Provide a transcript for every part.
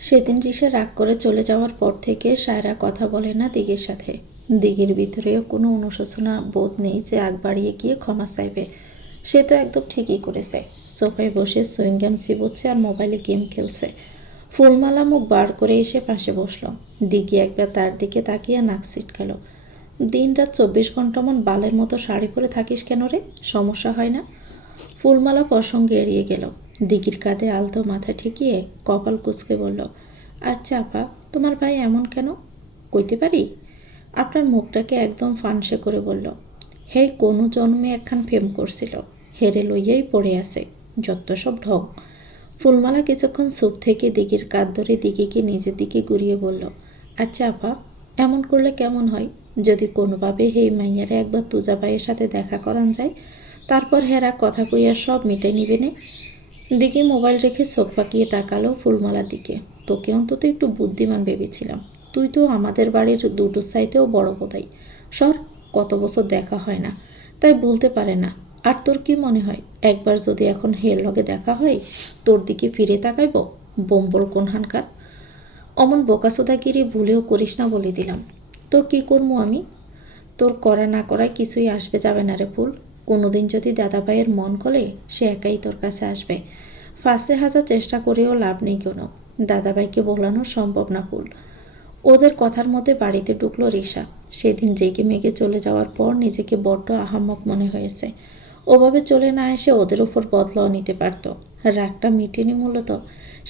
সেদিন রিসা রাগ করে চলে যাওয়ার পর থেকে সায়রা কথা বলে না দিঘির সাথে। দিঘির ভিতরেও কোনো অনুশোচনা বোধ নেই যে আগ বাড়িয়ে গিয়ে ক্ষমা চাইবে। সে তো একদম ঠিকই করেছে। সোফায় বসে সুইংগাম চিবোচ্ছে আর মোবাইলে গেম খেলছে। ফুলমালা মুখ বার করে এসে পাশে বসলো। দিঘি একবার তার দিকে তাকিয়ে নাক ছিটকাল। দিন রাত 24 ঘন্টা মন বালের মতো শাড়ি পরে থাকিস কেন রে? সমস্যা হয় না? ফুলমালা প্রসঙ্গে এড়িয়ে গেল। দিঘির কাঁধে আলতো মাথা ঠেকিয়ে কপাল কুঁচকে বলল, আচ্ছা আপা, তোমার ভাই এমন কেন? কইতে পারি? আপনার মুখটাকে একদম ফানসে করে বলল, হে কোনো জন্মে একখান প্রেম করছিল, হেরে লইয়াই পড়ে আছে, যত সব ঢং। ফুলমালা কিছুক্ষণ চুপ থেকে দিঘির কাঁধ ধরে দিঘিকে নিজের দিকে ঘুরিয়ে বলল, আচ্ছা আপা, এমন করলে কেমন হয় যদি কোনোভাবে হেই মাইয়ারে একবার তুজা ভাইয়ের সাথে দেখা করান যায়, তারপর হেরা কথা কইয়া সব মিটে নিবে নে। দিঘি মোবাইল রেখে চোখ পাকিয়ে তাকালো ফুলমালার দিকে। তোকে অন্তত একটু বুদ্ধিমান ভেবেছিলাম, তুই তো আমাদের বাড়ির দুটো সাইতেও বড় বোধাই। সর, কত বছর দেখা হয় না, তাই বলতে পারে না। আর তোর কি মনে হয় একবার যদি এখন হের লগে দেখা হয় তোর দিকে ফিরে তাকাইব? বোম্বল কোনহানকার। অমন বোকাসোদাগিরি ভুলেও করিস না বলে দিলাম। তো কি করবো আমি? তোর করা না করায় কিছুই আসবে যাবে না রে ফুল। কোনোদিন যদি দাদাভাইয়ের মন গলে সে একাই তোর কাছে আসবে। ফাঁসে হাজার চেষ্টা করেও লাভ নেই কোনো। দাদাভাইকে বলানো সম্ভব না ফুল। ওদের কথার মধ্যে বাড়িতে ঢুকলো রিসা। সেদিন রেগে মেগে চলে যাওয়ার পর নিজেকে বড্ড আহাম্মক মনে হয়েছে। ওভাবে চলে না এসে ওদের উপর বদলাও নিতে পারত। রাগটা মিটেনি মূলত,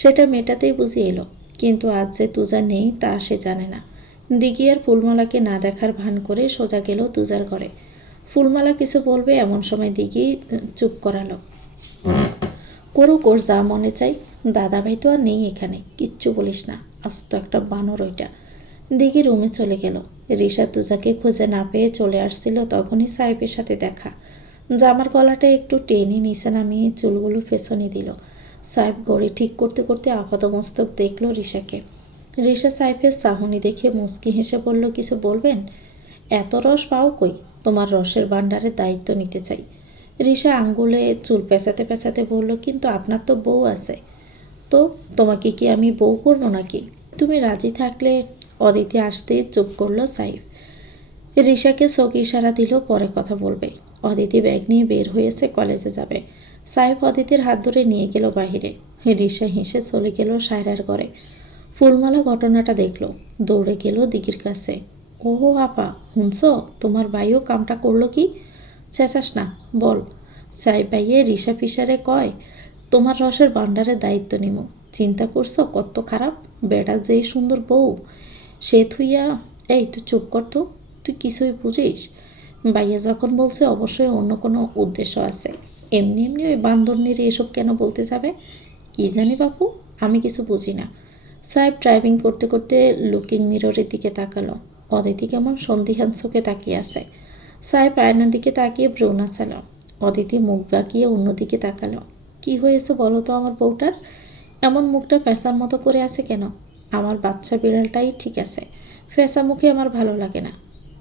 সেটা মেটাতেই বুঝি এলো। কিন্তু আজ যে তুজা নেই তা সে জানে না। দিঘি আর ফুলমালাকে না দেখার ভান করে সোজা গেল তুজার ঘরে। ফুলমালা কিছু বলবে এমন সময় দিঘি চুপ করালো। করুক ওর যা মনে চাই, দাদাভাই তো আর নেই এখানে, কিচ্ছু বলিস না, আস্ত একটা বানর ওইটা। দিঘি রুমে চলে গেল। রিসা তুজাকে খুঁজে না পেয়ে চলে আসছিল তখনই সাহেবের সাথে দেখা। জামার গলাটা একটু টেনে নিচে নামিয়ে চুলগুলো পেছনে দিল। সাহেব ঘড়ি ঠিক করতে করতে আপাতমস্তক দেখল রিসাকে। রিসা সাহেবের চাহনি দেখে মুচকি হেসে বলল, কিছু বলবেন? এত রস পাও কই? তোমার রসের ভাণ্ডারের দায়িত্ব নিতে চাই। রিসা আঙ্গুলে চুল পেঁচাতে পেঁচাতে বলল, কিন্তু আপনার তো বউ আছে। তো তোমাকে কি আমি বউ করবো নাকি? তুমি রাজি থাকলে। অদিতি আসতেই চুপ করলো সাইফ। রিসাকে চোখ ইশারা দিল পরে কথা বলবে। অদিতি ব্যাগ নিয়ে বের হয়েছে, কলেজে যাবে। সাইফ অদিতির হাত ধরে নিয়ে গেল বাহিরে। রিসা হেসে চলে গেল সায়রার ঘরে। ফুলমালা ঘটনাটা দেখল, দৌড়ে গেল দিঘির কাছে। ওহো আপা, শুনছ তোমার ভাইও কামটা করলো কি? চেঁচাস না, বল। সাইফ ভাইয়ে রিসা ফিসারে কয় তোমার রসের ভাণ্ডারের দায়িত্ব নিব। চিন্তা করছো কত খারাপ বেটা, যেই সুন্দর বউ সে থুইয়া। এই তুই চুপ কর তো, তুই কিছুই বুঝিস? ভাইয়া যখন বলছে অবশ্যই অন্য কোনো উদ্দেশ্য আছে। এমনি এমনি ওই বান্দরনির এসব কেন বলতে যাবে? কি জানি বাপু, আমি কিছু বুঝি না। সাহেব ড্রাইভিং করতে করতে লুকিং মিররের দিকে তাকালো। অদিতি কেমন সন্দিহান চোখে তাকিয়ে আছে। সাহেব আয়নার দিকে তাকিয়ে ভ্রু নাচালো। অদিতি মুখ বাঁকিয়ে অন্যদিকে তাকালো। কি হয়েছে বলো তো আমার বউটার? এমন মুখটা ফ্যাসার মতো করে আছে কেন? আমার বাচ্চা বিড়ালটাই ঠিক আছে, ফ্যাসা মুখে আমার ভালো লাগে না।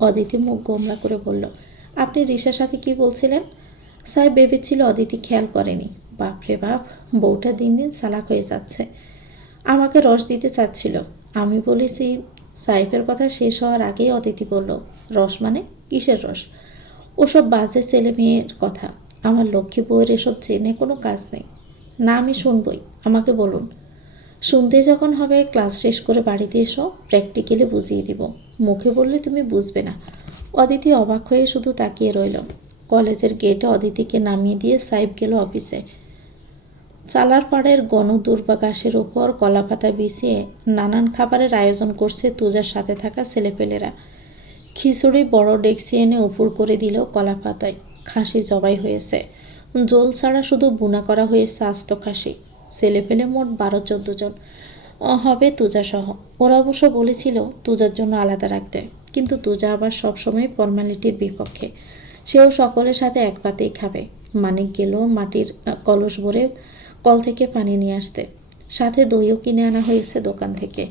অদিতি মুখ গোমলা করে বলল, আপনি রিসার সাথে কি বলছিলেন? সাহেব ভেবেছিল অদিতি খেয়াল করেনি। বাপরে বাপ, বউটা দিন দিন চালাক হয়ে যাচ্ছে। আমাকে রস দিতে চাচ্ছিল, আমি বলেছি। সাহেবের কথা শেষ হওয়ার আগেই অদিতি বলল, রস মানে? কিসের রস? ওসব বাজে ছেলে মেয়ের কথা। আমার লক্ষ্মী বউয়ের এসব জেনে কোনো কাজ নেই। না, আমি শুনবই, আমাকে বলুন। শুনতে যখন হবে ক্লাস শেষ করে বাড়িতে এসো, প্র্যাকটিক্যালি বুঝিয়ে দিব। মুখে বললে তুমি বুঝবে না। অদিতি অবাক হয়ে শুধু তাকিয়ে রইল। কলেজের গেটে অদিতিকে নামিয়ে দিয়ে সাহেব গেল অফিসে। চালার পাড়ের গণদুর্বা ঘাসের ওপর কলাপাতা বিছিয়ে নানান খাবারের আয়োজন করছে তুজার সাথে থাকা ছেলেপেলেরা। খিচুড়ি বড় ডেকচি এনে উপর করে দিল কলাপাতায়। খাসি জবাই হয়েছে, জোল ছাড়া শুধু বুনা করা হয়েছে আস্ত খাসি। ছেলেপেলে মোট 12-14 জন হবে তুজা সহ। ওরা অবশ্য বলেছিল তুজার জন্য আলাদা রাখতে, কিন্তু তুজা আবার সবসময় ফর্মালিটির বিপক্ষে। সেও সকলের সাথে এক পাতেই খাবে। মানিক গেল মাটির কলস ভরে কল থেকে পানি নিয়ে আসতে। সাথে দইও কিনে আনা হয়েছে দোকান থেকে।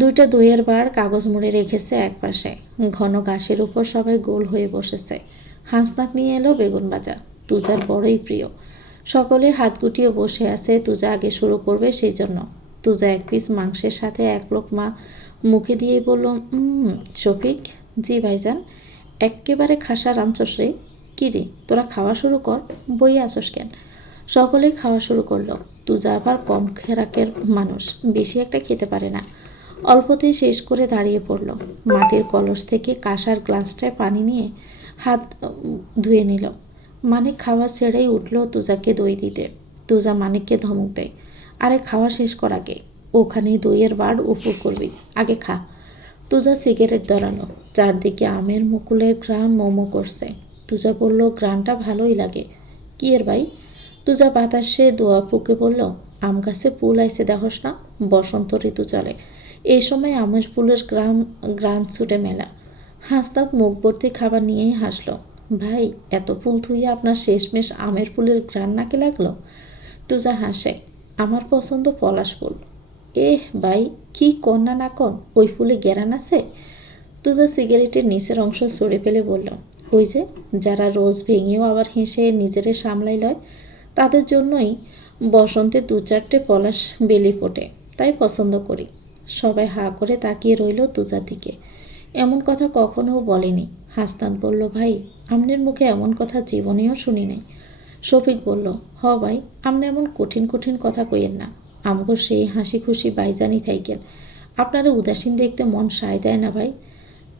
2টা দইয়ের বার কাগজ মুড়ে রেখেছে একপাশে। ঘন ঘাসের উপর সবাই গোল হয়ে বসেছে। হাঁসনাক নিয়ে এলো বেগুন ভাজা, তুজার বড়ই প্রিয়। সকলে হাত গুটিয়ে বসে আছে, তুজা আগে শুরু করবে সেই জন্য। তুজা এক পিস মাংসের সাথে এক লোকমা মুখে দিয়েই বলল, শফিক। জি ভাইজান। এক্কেবারে খাসা রাঞ্চস রে। কি রে, তোরা খাওয়া শুরু কর, বইয়ে আসস কেন? সকলেই খাওয়া শুরু করলো। তুজা আবার কম খেরাকের মানুষ, বেশি একটা খেতে পারে না। অল্পতেই শেষ করে দাঁড়িয়ে পড়ল। মাটির কলস থেকে কাঁসার গ্লাসটায় পানি নিয়ে হাত ধুয়ে নিল। মানিক খাওয়া ছেড়েই উঠল তুজাকে দই দিতে। তুজা মানিককে ধমক দেয়, আরে খাওয়া শেষ কর আগে, ওখানেই দইয়ের বাড় উপর করবি, আগে খা। তুজা সিগারেট ধরালো। চারদিকে আমের মুকুলের ঘ্রাণ মোমো করছে। তুজা বলল, ঘ্রাণটা ভালোই লাগে। কি এর ভাই? তুজা বাতাসে দোয়া ফুঁকে বলল, আম গাছে ফুল আইসে দেখস না, বসন্ত ঋতু চলে, এই সময় আমের ফুলের গ্রান ছুটে মেলা। হাসনাত মুখ ভর্তি খাবার নিয়েই হাসলো। ভাই, এত ফুল থুইয়া আপনার শেষমেশ আমের ফুলের ঘ্রাণ নাকে লাগলো? তুজা হাসে, আমার পছন্দ পলাশ ফুল। ভাই, কি কন্যা না কন, ওই ফুলে গেরান আছে? তুজা সিগারেটের নিচের অংশ সরে ফেলে বলল, ওই যে যারা রোজ ভেঙেও আবার হেসে নিজেরে সামলাই লয়, তাদের জন্যই বসন্তে 2-4টে পলাশ বেলি ফোটে, তাই পছন্দ করি। সবাই হা করে তাকিয়ে রইল তুজার দিকে। এমন কথা কখনো বলেনি। হাসনাত বলল, ভাই, আমনের মুখে এমন কথা জীবনেও শুনি নাই। শফিক বলল, হ ভাই, আমনে এমন কঠিন কঠিন কথা কইয়েন না, আমগো সেই হাসি খুশি বাইজানি থাইকেন, আপনারা উদাসীন দেখতে মন সায় দেয় না ভাই।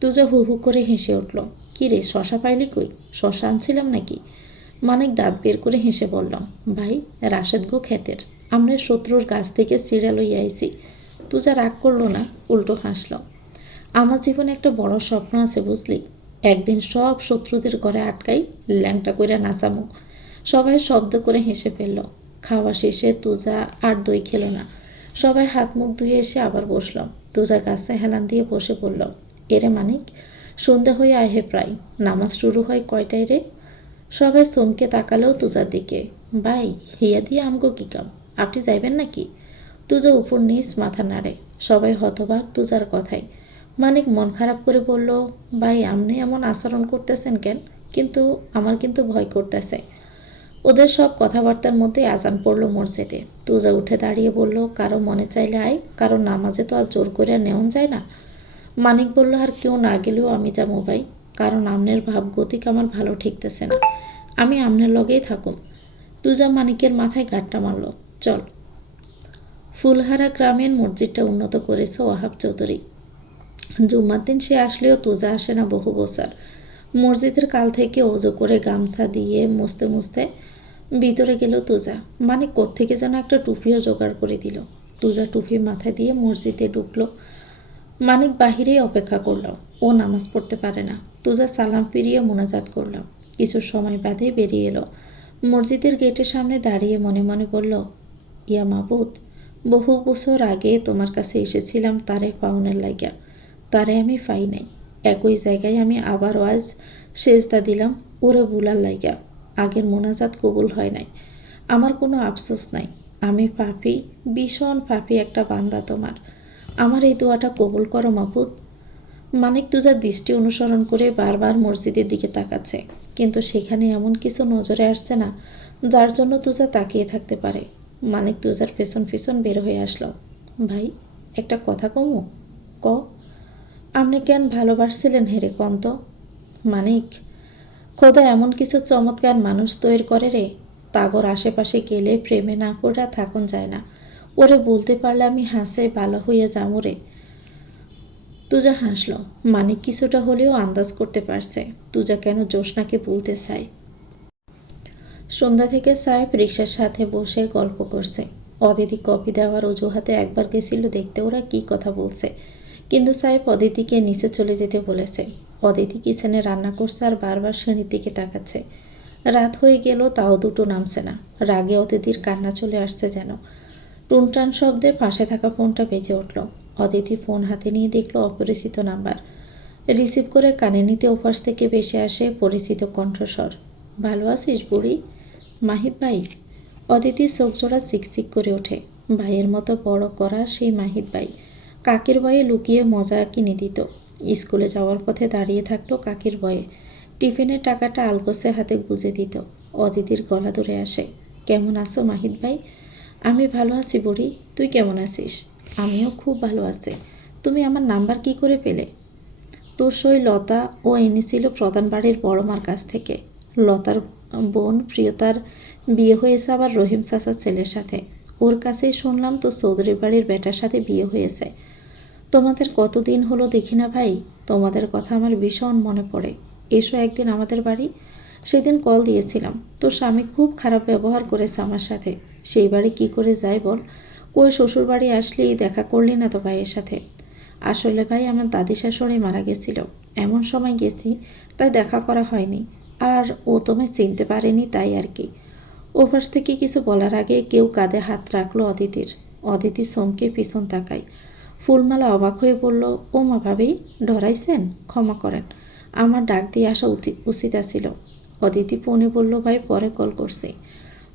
তুজা হু হু করে হেসে উঠল। কি রে, শশা পাইলি কই? শশা আনছিলাম নাকি? মানিক দাঁত বের করে হেসে বলল, ভাই, রাশেদ গো ক্ষেতের, আমরা শত্রুর গাছ থেকে চিড়া লইয়া আইছি। তুজা রাগ করলো না, উল্টো হাসল। আমার জীবনে একটা বড় স্বপ্ন আছে বুঝলি, একদিন সব শত্রুদের ঘরে আটকাই, ল্যাংটা কইরা নাচামো। সবাই শব্দ করে হেসে ফেলল। খাওয়া শেষে তুজা আর দই খেলো না। সবাই হাত মুখ ধুয়ে এসে আবার বসল। তুজা গাছে হেলান দিয়ে বসে পড়ল। এরে মানিক, সন্ধ্যা হয়ে আহে প্রায়, নামাজ শুরু হয় কয়টায় রে? সবাই চমকে তাকালেও তুজার দিকে। ভাই, হিয়া দিয়ে আমগো কি কাম, আপনি যাইবেন নাকি? তুজা উপর নিচ মাথা নাড়ে। সবাই হতবাক তুজার কথায়। মানিক মন খারাপ করে বলল, ভাই, আপনি এমন আচরণ করতেছেন কেন? আমার কিন্তু ভয় করতেছে। ওদের সব কথাবার্তার মধ্যে আজান পড়ল মসজিদে। তুজা উঠে দাঁড়িয়ে বলল, কারো মনে চাইলে আয়, কারো নামাজে তো আর জোর করে নেওয়া যায় না। মানিক বলল, আর কেউ না গেলেও আমি যাবো ভাই, কারণ আমনের ভাবগতিক আমার ভালো ঠেকতেছে না, আমি আমনের লগেই থাকুম। তুজা মানিকের মাথায় গাঁটটা মারল, চল। ফুলহারা গ্রামের মসজিদটা উন্নত করেছে ওয়াহাব চৌধুরী। জুম্মার দিন সে আসলেও তুজা আসে না বহু বছর। মসজিদের কাল থেকে অজু করে গামছা দিয়ে মুছতে মুছতে ভিতরে গেল তুজা। মানিক কোত্থেকে যেন একটা টুপিও জোগাড় করে দিল। তুজা টুপি মাথায় দিয়ে মসজিদে ঢুকলো। মানিক বাহিরেই অপেক্ষা করল। ও নামাজ পড়তে পারে না। তুজা সালাম ফিরিয়ে মোনাজাত করল। কিছু সময় বাদে বেরিয়ে এলো। মসজিদের গেটের সামনে দাঁড়িয়ে মনে মনে বলল, ইয়া মাবুদ, বহু বছর আগে তোমার কাছে এসেছিলাম তারে পাওনের লাইগা, তারে আমি পাই নাই। একই জায়গায় আমি আবারও আজ সেজদা দিলাম ওরে বুলার লাইগা। আগের মোনাজাত কবুল হয় নাই, আমার কোনো আফসোস নাই। আমি পাপী, ভীষণ পাপী একটা বান্দা তোমার, আমার এই দোয়াটা কবুল করো মাবুদ। মানিক তুজার দৃষ্টি অনুসরণ করে বারবার মসজিদের দিকে তাকাচ্ছে, কিন্তু সেখানে এমন কিছু নজরে আসছে না যার জন্য তুজা তাকিয়ে থাকতে পারে। মানিক তুজার পেছন পেছন বের হয়ে আসলো। ভাই, একটা কথা কমু? ক। আপনি কেন ভালোবাসছিলেন হেরে কন্ত? মানিক, খোদা এমন কিছু চমৎকার মানুষ তৈরি করে রে, তাগর আশেপাশে গেলে প্রেমে না পড়া থাকুন যায় না। ওরে বলতে পারলে আমি হাসে ভালো হইয়া যাবো রে। তুজা হাসল। মানিক কিছুটা হলেও আন্দাজ করতে পারছে তুজা কেন জ্যোৎস্নাকে বলতে চায়। সন্ধ্যা থেকে সাহেব রিক্সার সাথে বসে গল্প করছে। অদিতি কফি দেওয়ার অজুহাতে একবার গেছিল দেখতে ওরা কি কথা বলছে, কিন্তু সাহেব অদিতিকে নিচে চলে যেতে বলেছে। অদিতি কিচেনে রান্না করছে আর বারবার সিঁড়ির দিকে তাকাচ্ছে। রাত হয়ে গেল, তাও দুটো নামছে না। রাগে অদিতির কান্না চলে আসছে যেন। টুনটান শব্দে পাশে থাকা ফোনটা বেজে উঠল। অদিতি ফোন হাতে নিয়ে দেখল অপরিচিত নাম্বার। রিসিভ করে কানে নিতে ওপাশ থেকে ভেসে আসে পরিচিত কণ্ঠস্বর। ভালো আছিস বুড়ি? মাহিত ভাই। অদিতির চোখ জোড়া চিকচিক করে ওঠে। ভাইয়ের মতো বড় করা সেই মাহিত ভাই কাকের ভয়ে লুকিয়ে মজা কিনে দিত। স্কুলে যাওয়ার পথে দাঁড়িয়ে থাকতো কাকের ভয়ে। টিফিনের টাকাটা আলগোছে হাতে গুজে দিত। অদিতির গলা ধরে আসে, কেমন আছো মাহিত ভাই? আমি ভালো আছি বুড়ি, তুই কেমন আছিস? আমিও খুব ভালো আছি। তুমি আমার নাম্বার কি করে পেলে? তোর সই লতা ও এনেছিল প্রধান বাড়ির বড় মার কাছ থেকে। লতার বোন প্রিয়তার বিয়ে হয়েছে আবার রহিম চাচার ছেলের সাথে। ওর কাছেই শুনলাম তো চৌধুরী বাড়ির বেটার সাথে বিয়ে হয়েছে। তোমাদের কতদিন হলো দেখি না ভাই, তোমাদের কথা আমার ভীষণ মনে পড়ে। এসো একদিন আমাদের বাড়ি। সেদিন কল দিয়েছিলাম, তোর স্বামী খুব খারাপ ব্যবহার করেছে আমার সাথে। সেই বাড়ি কী করে যাই বল? কই শ্বশুর বাড়ি আসলেই দেখা করলি না তো ভাইয়ের সাথে? আসলে ভাই আমার দাদি শাশুড়ি মারা গেছিল, এমন সময় গেছি তাই দেখা করা হয়নি। আর ও তোমায় চিনতে পারেনি তাই আর কি। ওপাশ থেকে কিছু বলার আগে কেউ কাঁধে হাত রাখলো অদিতির। অদিতি চমকে পিছন তাকায়। ফুলমালা অবাক হয়ে বলল, ও মা ভাবি, ডরাইছেন? ক্ষমা করেন, আমার ডাক দিয়ে আসা উচিত আছিল। অদিতি ফোনে বলল, ভাই পরে কল করছি।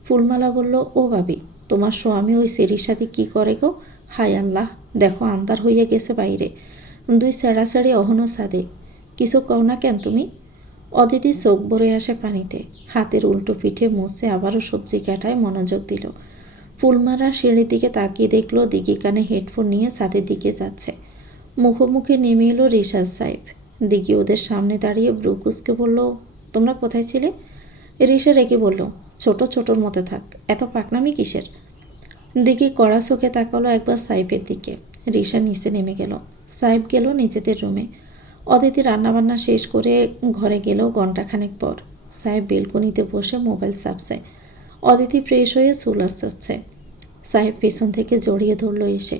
ফুলমালা বলল, ও ভাবি, তোমার স্বামী ওই সেরির সাথে কী করে গো? হায় আল্লাহ, দেখো আন্ধার হইয়া গেছে বাইরে, দুই সেড়াছেড়ি অহনো সাদে। কিছু কও না কেন তুমি? অদিতি চোখ ভরে আসে পানিতে, হাতের উল্টো পিঠে মুছে আবারও সবজি কাটায় মনোযোগ দিল। ফুলমারা সিঁড়ির দিকে তাকিয়ে দেখলো দিঘি কানে হেডফোন নিয়ে ছাদের দিকে যাচ্ছে। মুখোমুখি নেমে এলো রিশাদ সাহেব। দিঘি ওদের সামনে দাঁড়িয়ে ব্রুকুসকে বলল, তোমরা কোথায় ছিলে? রিশা রেগে বলল, ছোট ছোটোর মতো থাক, এত পাকনামি কিসের? দিঘি কড়া চোখে তাকালো একবার সাহেবের দিকে। রিশা নিচে নেমে গেল। সাহেব গেল নিজেদের রুমে। অদিতি রান্নাবান্না শেষ করে ঘরে গেল ঘণ্টাখানেক পর। সাহেব বেলকনিতে বসে মোবাইল চাপছে। অদিতি ফ্রেশ হয়ে চুল আঁচড়াচ্ছে। সাহেব পেছন থেকে জড়িয়ে ধরল এসে।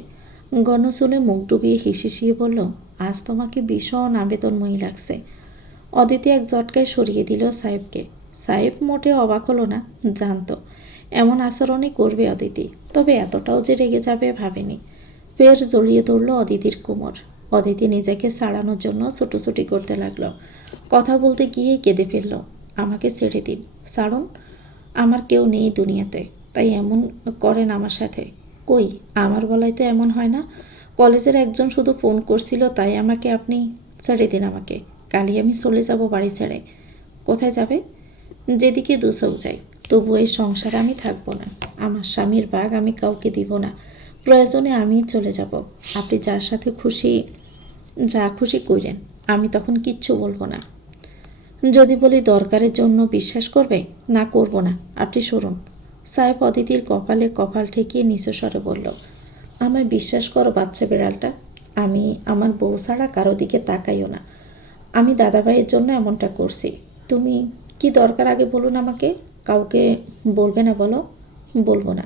ঘন চুলে মুখ ডুবিয়ে হিসিয়ে বলল, আজ তোমাকে ভীষণ আবেদনময়ী লাগছে। অদিতি এক জটকায় সরিয়ে দিল সাহেবকে। সাহেব মোটেও অবাক হলো না, জানতো এমন আচরণই করবে অদিতি, তবে এতটাও যে রেগে যাবে ভাবেনি। ফের জড়িয়ে ধরল অদিতির কোমর। অদিতি নিজেকে ছাড়ানোর জন্য ছুটোছুটি করতে লাগলো। কথা বলতে গিয়ে কেঁদে ফেলল, আমাকে ছেড়ে দিন, ছাড়ুন, আমার কেউ নেই দুনিয়াতে, তাই এমন করেন আমার সাথে। কই, আমার বলাই তো এমন হয় না। কলেজের একজন শুধু ফোন করছিল তাই আমাকে আপনি ছেড়ে দিন আমাকে। কালই আমি চলে যাব বাড়ি ছেড়ে। কোথায় যাবে? যেদিকে দুচোখ যাই, তবু এই সংসারে আমি থাকবো না। আমার স্বামীর ভাগ আমি কাউকে দিব না। প্রয়োজনে আমিই চলে যাব। আপনি যার সাথে খুশি যা খুশি কইরেন, আমি তখন কিচ্ছু বলবো না। যদি বলি দরকারের জন্য বিশ্বাস করবে? না, করব না, আপনি সরুন। সাহেব অদিতির কপালে কপাল ঠেকিয়ে নিচু স্বরে বলল, আমায় বিশ্বাস করো বাচ্চা বিড়ালটা, আমি আমার বউ ছাড়া কারো দিকে তাকাইও না। আমি দাদাভাইয়ের জন্য এমনটা করছি। তুমি কি দরকার আগে বলুন আমাকে। কাউকে বলবে না বলো? বলবো না।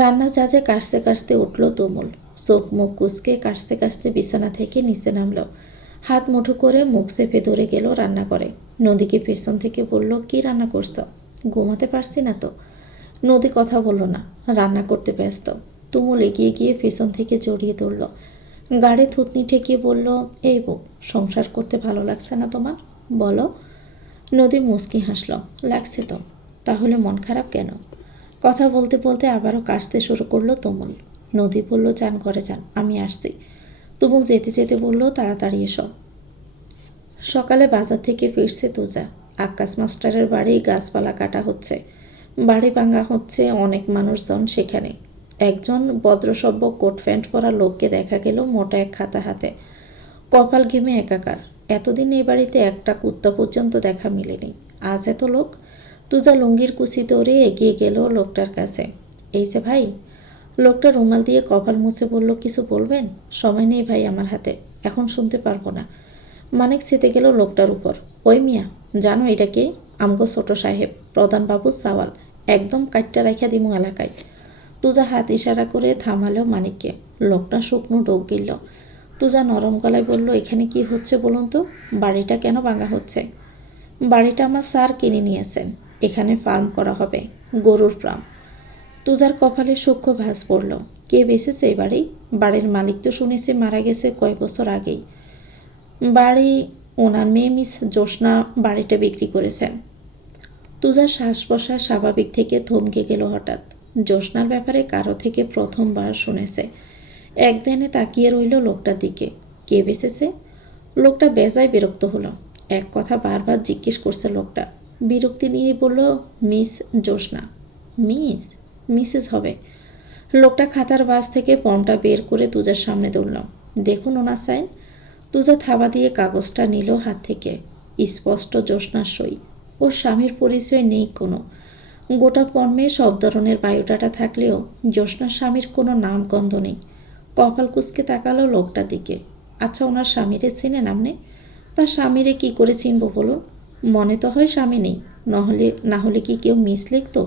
রান্না জাজে কাশতে কাশতে উঠল তুমুল। চোখ মুখ কুচকে কাশতে কাশতে বিছানা থেকে নিচে নামল। হাত মুঠো করে মুখ চেপে ধরে গেল রান্না করে। নদীকে পেছন থেকে বলল, কি রান্না করছো? ঘুমাতে পারছি না তো। নদী কথা বলল না, রান্না করতে ব্যস্ত। তুমুল এগিয়ে গিয়ে পেছন থেকে জড়িয়ে ধরল। গাড়ে থুতনি ঠেকিয়ে বলল, এই বউ, সংসার করতে ভালো লাগছে না তোমার? বলো। নদী মুচকি হাসল, লাগছে তো। তাহলে মন খারাপ কেন? কথা বলতে বলতে আবারও কাশতে শুরু করলো তুমুল। নদী বলল, যান ঘরে যান, আমি আসছি। তুমুল যেতে যেতে বলল, তাড়াতাড়ি এসো। সকালে বাজার থেকে ফিরছে তুজা। আক্কাস মাস্টারের বাড়ি গাছপালা কাটা হচ্ছে, বাড়ি ভাঙা হচ্ছে, অনেক মানুষজন সেখানে। একজন ভদ্রসভ্য কোট প্যান্ট পরা লোককে দেখা গেল মোটা এক খাতা হাতে। কপাল ঘেমে একাকার। এতদিন এই বাড়িতে একটা কুত্তা পর্যন্ত দেখা মিলেনি, আজ এত লোক। তুজা লুঙ্গির কুচি ধরে এগিয়ে গেল লোকটার কাছে। এই যে ভাই। লোকটা রুমাল দিয়ে কপাল মুছে বলল, কিছু বলবেন? সময় নেই ভাই আমার হাতে, এখন শুনতে পারবো না। মানিক চেতে গেল লোকটার উপর। ওই মিয়া, জানো এটা কে? আমগো ছোট সাহেব, প্রধানবাবুর সাওয়াল, একদম কাটটা রাখা দিমু এলাকায়। তুজা হাত ইশারা করে থামালো মানিককে। লোকটা শুকনো ডোক গিলল। তুজা নরম গলায় বলল, এখানে কি হচ্ছে বলুন তো? বাড়িটা কেন ভাঙা হচ্ছে? বাড়িটা আমার স্যার কিনে নিয়েছেন, এখানে ফার্ম করা হবে, গরুর ফার্ম। তুজার কপালে সূক্ষ্ম ভাঁজ পড়ল। কে বেচেছে এই বাড়ি? বাড়ির মালিক তো শুনেছি মারা গেছে কয়েক বছর আগেই। বাড়ি ওনার মেয়ে মিস জ্যোৎস্না বাড়িটা বিক্রি করেছেন। তুজার শ্বাস প্রশ্বাস স্বাভাবিক থেকে থমকে গেল হঠাৎ। জ্যোৎস্নার ব্যাপারে কারো থেকে প্রথমবার শুনেছে। একদিনে তাকিয়ে রইল লোকটার দিকে। কে বেচেছে? লোকটা বেজায় বিরক্ত হলো। এক কথা বারবার জিজ্ঞেস করছে লোকটা। বিরক্তি নিয়েই বলল, মিস জ্যোৎস্না। মিস? মিসেস হবে। লোকটা খাতার বাস থেকে ফর্মটা বের করে তুজার সামনে ধরল। দেখুন ওনার সাইন। তুজা থাবা দিয়ে কাগজটা নিল হাত থেকে। স্পষ্ট জ্যোৎস্নার সই। ওর স্বামীর পরিচয় নেই কোনো। গোটা ফর্মে সব ধরনের বায়োডাটা থাকলেও জ্যোৎস্নার স্বামীর কোনো নাম গন্ধ নেই। কপাল কুঁচকে তাকালো লোকটার দিকে। আচ্ছা, ওনার স্বামীরে চেনেন আপনি? তার স্বামীরে কি করে চিনব বলুন? মনে তো হয় স্বামী নেই, না হলে কি কেউ মিস লিখতো?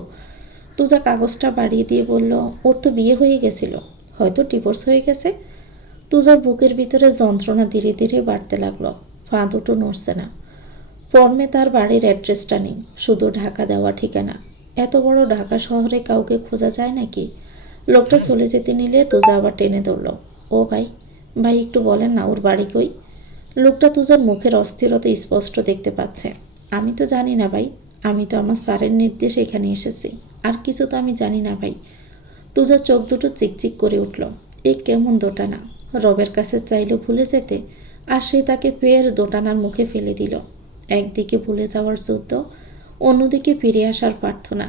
তুজা কাগজটা বাড়িয়ে দিয়ে বলল, ওর তো বিয়ে হয়ে গেছিল, হয়তো ডিভোর্স হয়ে গেছে। তুজার বুকের ভিতরে যন্ত্রণা ধীরে ধীরে বাড়তে লাগলো। পা দুটো নড়ছে না। ফর্মে তার বাড়ির অ্যাড্রেসটা নেই, শুধু ঢাকা দেওয়া ঠিকানা। এত বড় ঢাকা শহরে কাউকে খোঁজা যায় নাকি? লোকটা চলে যেতে নিলে তুজা আবার টেনে ধরল। ও ভাই, ভাই একটু বলেন না ওর বাড়ি কই? লোকটা তুজার মুখের অস্থিরতা স্পষ্ট দেখতে পাচ্ছে। আমি তো জানি না ভাই, আমি তো আমার স্যারের নির্দেশে এখানে এসেছি, আর কিছু তো আমি জানি না ভাই। তুজার চোখ দুটো চিকচিক করে উঠল। এ কেমন দোটানা! রবের কাছে চাইল ভুলে যেতে, আর সে তাকে ফের দোটানার মুখে ফেলে দিল। একদিকে ভুলে যাওয়ার যুদ্ধ, অন্যদিকে ফিরে আসার প্রার্থনা।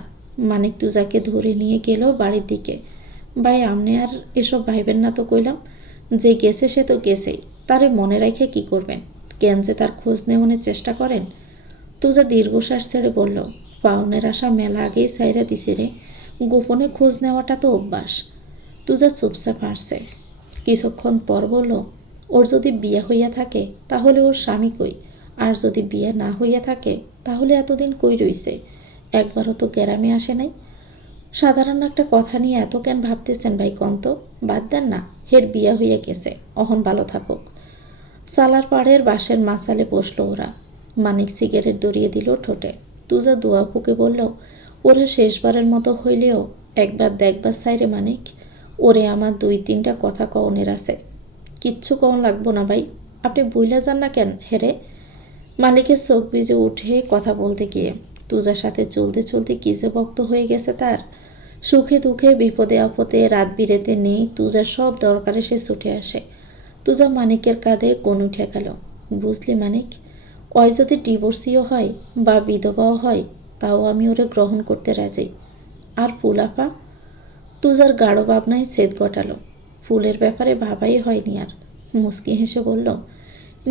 মানিক তুজাকে ধরে নিয়ে গেল বাড়ির দিকে। ভাই, আপনি আর এসব ভাইবেন না তো কইলাম। যে গেছে সে তো গেছেই, তারে মনে রেখে কি করবেন? কেন যে তার খোঁজ নেওয়ার চেষ্টা করেন? তুজা দীর্ঘশ্বাস ছেড়ে বলল, পাওনের আশা মেলা আগেই ছাইরা দিছে রে। গোপনে খোঁজ নেওয়াটা তো অভ্যাস। তুজা চুপচাপ হাসছে। কিছুক্ষণ পর বলল, ওর যদি বিয়ে হইয়া থাকে তাহলে ওর স্বামী কই? আর যদি বিয়ে না হইয়া থাকে তাহলে এতদিন কই রইছে? একবারও তো গ্রামে আসে নাই। সাধারণ একটা কথা নিয়ে এত কেন ভাবতেছেন ভাই কন্ত? বাদ দেন না, হের বিয়া হইয়া গেছে, অহন ভালো থাকুক। সালার পাড়ের বাঁশের মাসালে বসল ওরা। মানিক সিগারেট ধরিয়ে দিল ঠোঁটে। তুজা দোয়া ফুকে বলল, ওরা শেষবারের মতো হইলেও একবার দেখবার চাইরে মানিক। ওরে আমার 2-3টা কথা কওনের আছে। কিচ্ছু কওন লাগবো না ভাই, আপনি বইলা যান না কেন হেরে? মালিকের চোখ ভিজে উঠে কথা বলতে গিয়ে। তুজার সাথে চলতে চলতে কি যে বক্ত হয়ে গেছে তার। সুখে দুঃখে বিপদে আপদে রাত বিরেতে নেই, তুজার সব দরকারে সে ছুটে আসে। তুজা মানিকের কাঁধে কনু ঠেকাল। বুঝলি মানিক, ওই যদি ডিভোর্সিও হয় বা বিধবাও হয়, তাও আমি ওরে গ্রহণ করতে রাজি। আর ফুলাপা? তুজার গাঢ় ভাবনায় ছেদ ঘটালো। ফুলের ব্যাপারে ভাবাই হয়নি আর। মুচকি হেসে বলল,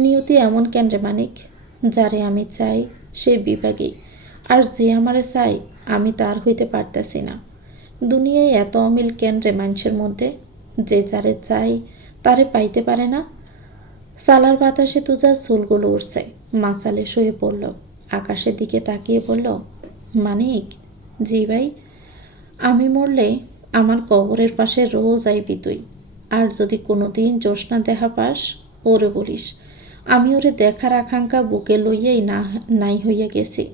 নিয়তি এমন কেন রে মানিক? যারে আমি চাই সে বিভাগী, আর যে আমারে চাই আমি তার হইতে পারতেছি না। দুনিয়ায় এত অমিল কেন রে মানুষের মধ্যে? যে যারে চাই তারে পাইতে পারে না। সালার বাতাসে তুজার চুলগুলো উঠছে। মাসালে শুয়ে পড়ল। আকাশের দিকে তাকিয়ে বলল, মানিক। জি ভাই। আমি মরলে আমার কবরের পাশে রোজ আইবি তুই। আর যদি কোনো দিন জ্যোৎস্না দেখা পাস, ওরে বলিস আমি ওরে দেখার আকাঙ্ক্ষা বুকে লইয়াই নাই হইয়া গেছি।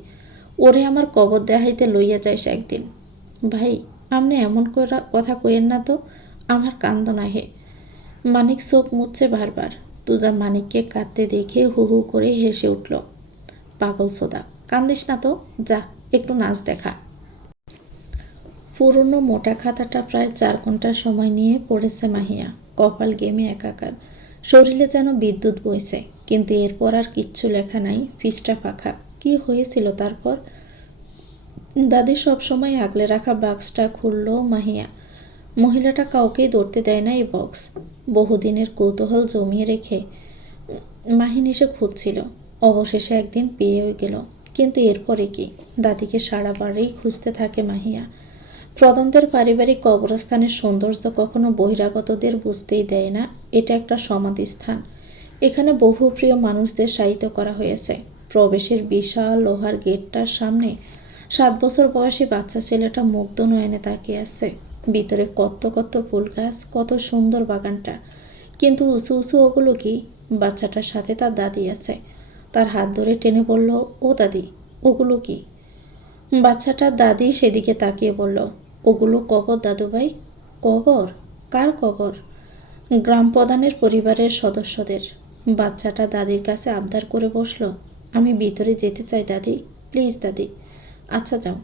ওরে আমার কবর দেখাইতে লইয়া যাইস একদিন। ভাই, আপনি এমন কথা কইেন না তো, আমার কান্দ নাহে। মানিক চোখ মুছছে বারবার। তুজা মানিককে কাঁদতে দেখে হু হু করে হেসে উঠল। পাগল সোদা, কান্দিস না তো, যা একটু নাচ দেখা। পুরনো মোটা খাতাটা প্রায় 4 ঘন্টা সময় নিয়ে পড়েছে মাহিয়া। কপাল গেমে একাকার, শরীরে যেন বিদ্যুৎ বইছে, কিন্তু এরপর আর কিচ্ছু লেখা নাই, পৃষ্ঠা ফাঁকা। কি হয়েছিল তারপর? দাদি সবসময় আগলে রাখা বাক্সটা খুলল মাহিয়া। মহিলাটা কাউকেই ধরতে দেয় না এই বক্স। বহুদিনের কৌতূহল জমিয়ে রেখে মাহিন এসে খুঁজছিল। অবশেষে একদিন পেয়েও গেল। কিন্তু এরপরে কি? দাদিকে সারা বাড়িই খুঁজতে থাকে মাহিয়া। প্রধানদের পারিবারিক কবরস্থানের সৌন্দর্য কখনো বহিরাগতদের বুঝতেই দেয় না এটা একটা সমাধিস্থান। এখানে বহু প্রিয় মানুষদের শায়িত করা হয়েছে। প্রবেশের বিশাল লোহার গেটটার সামনে 7 বছর বয়সী বাচ্চা ছেলেটা মুগ্ধ নয়নে তাকিয়ে আছে। ভিতরে কত কত ফুল গাছ, কত সুন্দর বাগানটা। কিন্তু উঁচু উঁচু ওগুলো কি? বাচ্চাটার সাথে তার দাদি আছে। তার হাত ধরে টেনে বলল, ও দাদি, ওগুলো কি? বাচ্চাটার দাদি সেদিকে তাকিয়ে বলল, ওগুলো কবর দাদু ভাই। কবর? কার কবর? গ্রাম প্রধানের পরিবারের সদস্যদের। বাচ্চাটা দাদির কাছে আবদার করে বসল, আমি ভিতরে যেতে চাই দাদি, প্লিজ দাদি। আচ্ছা যাও।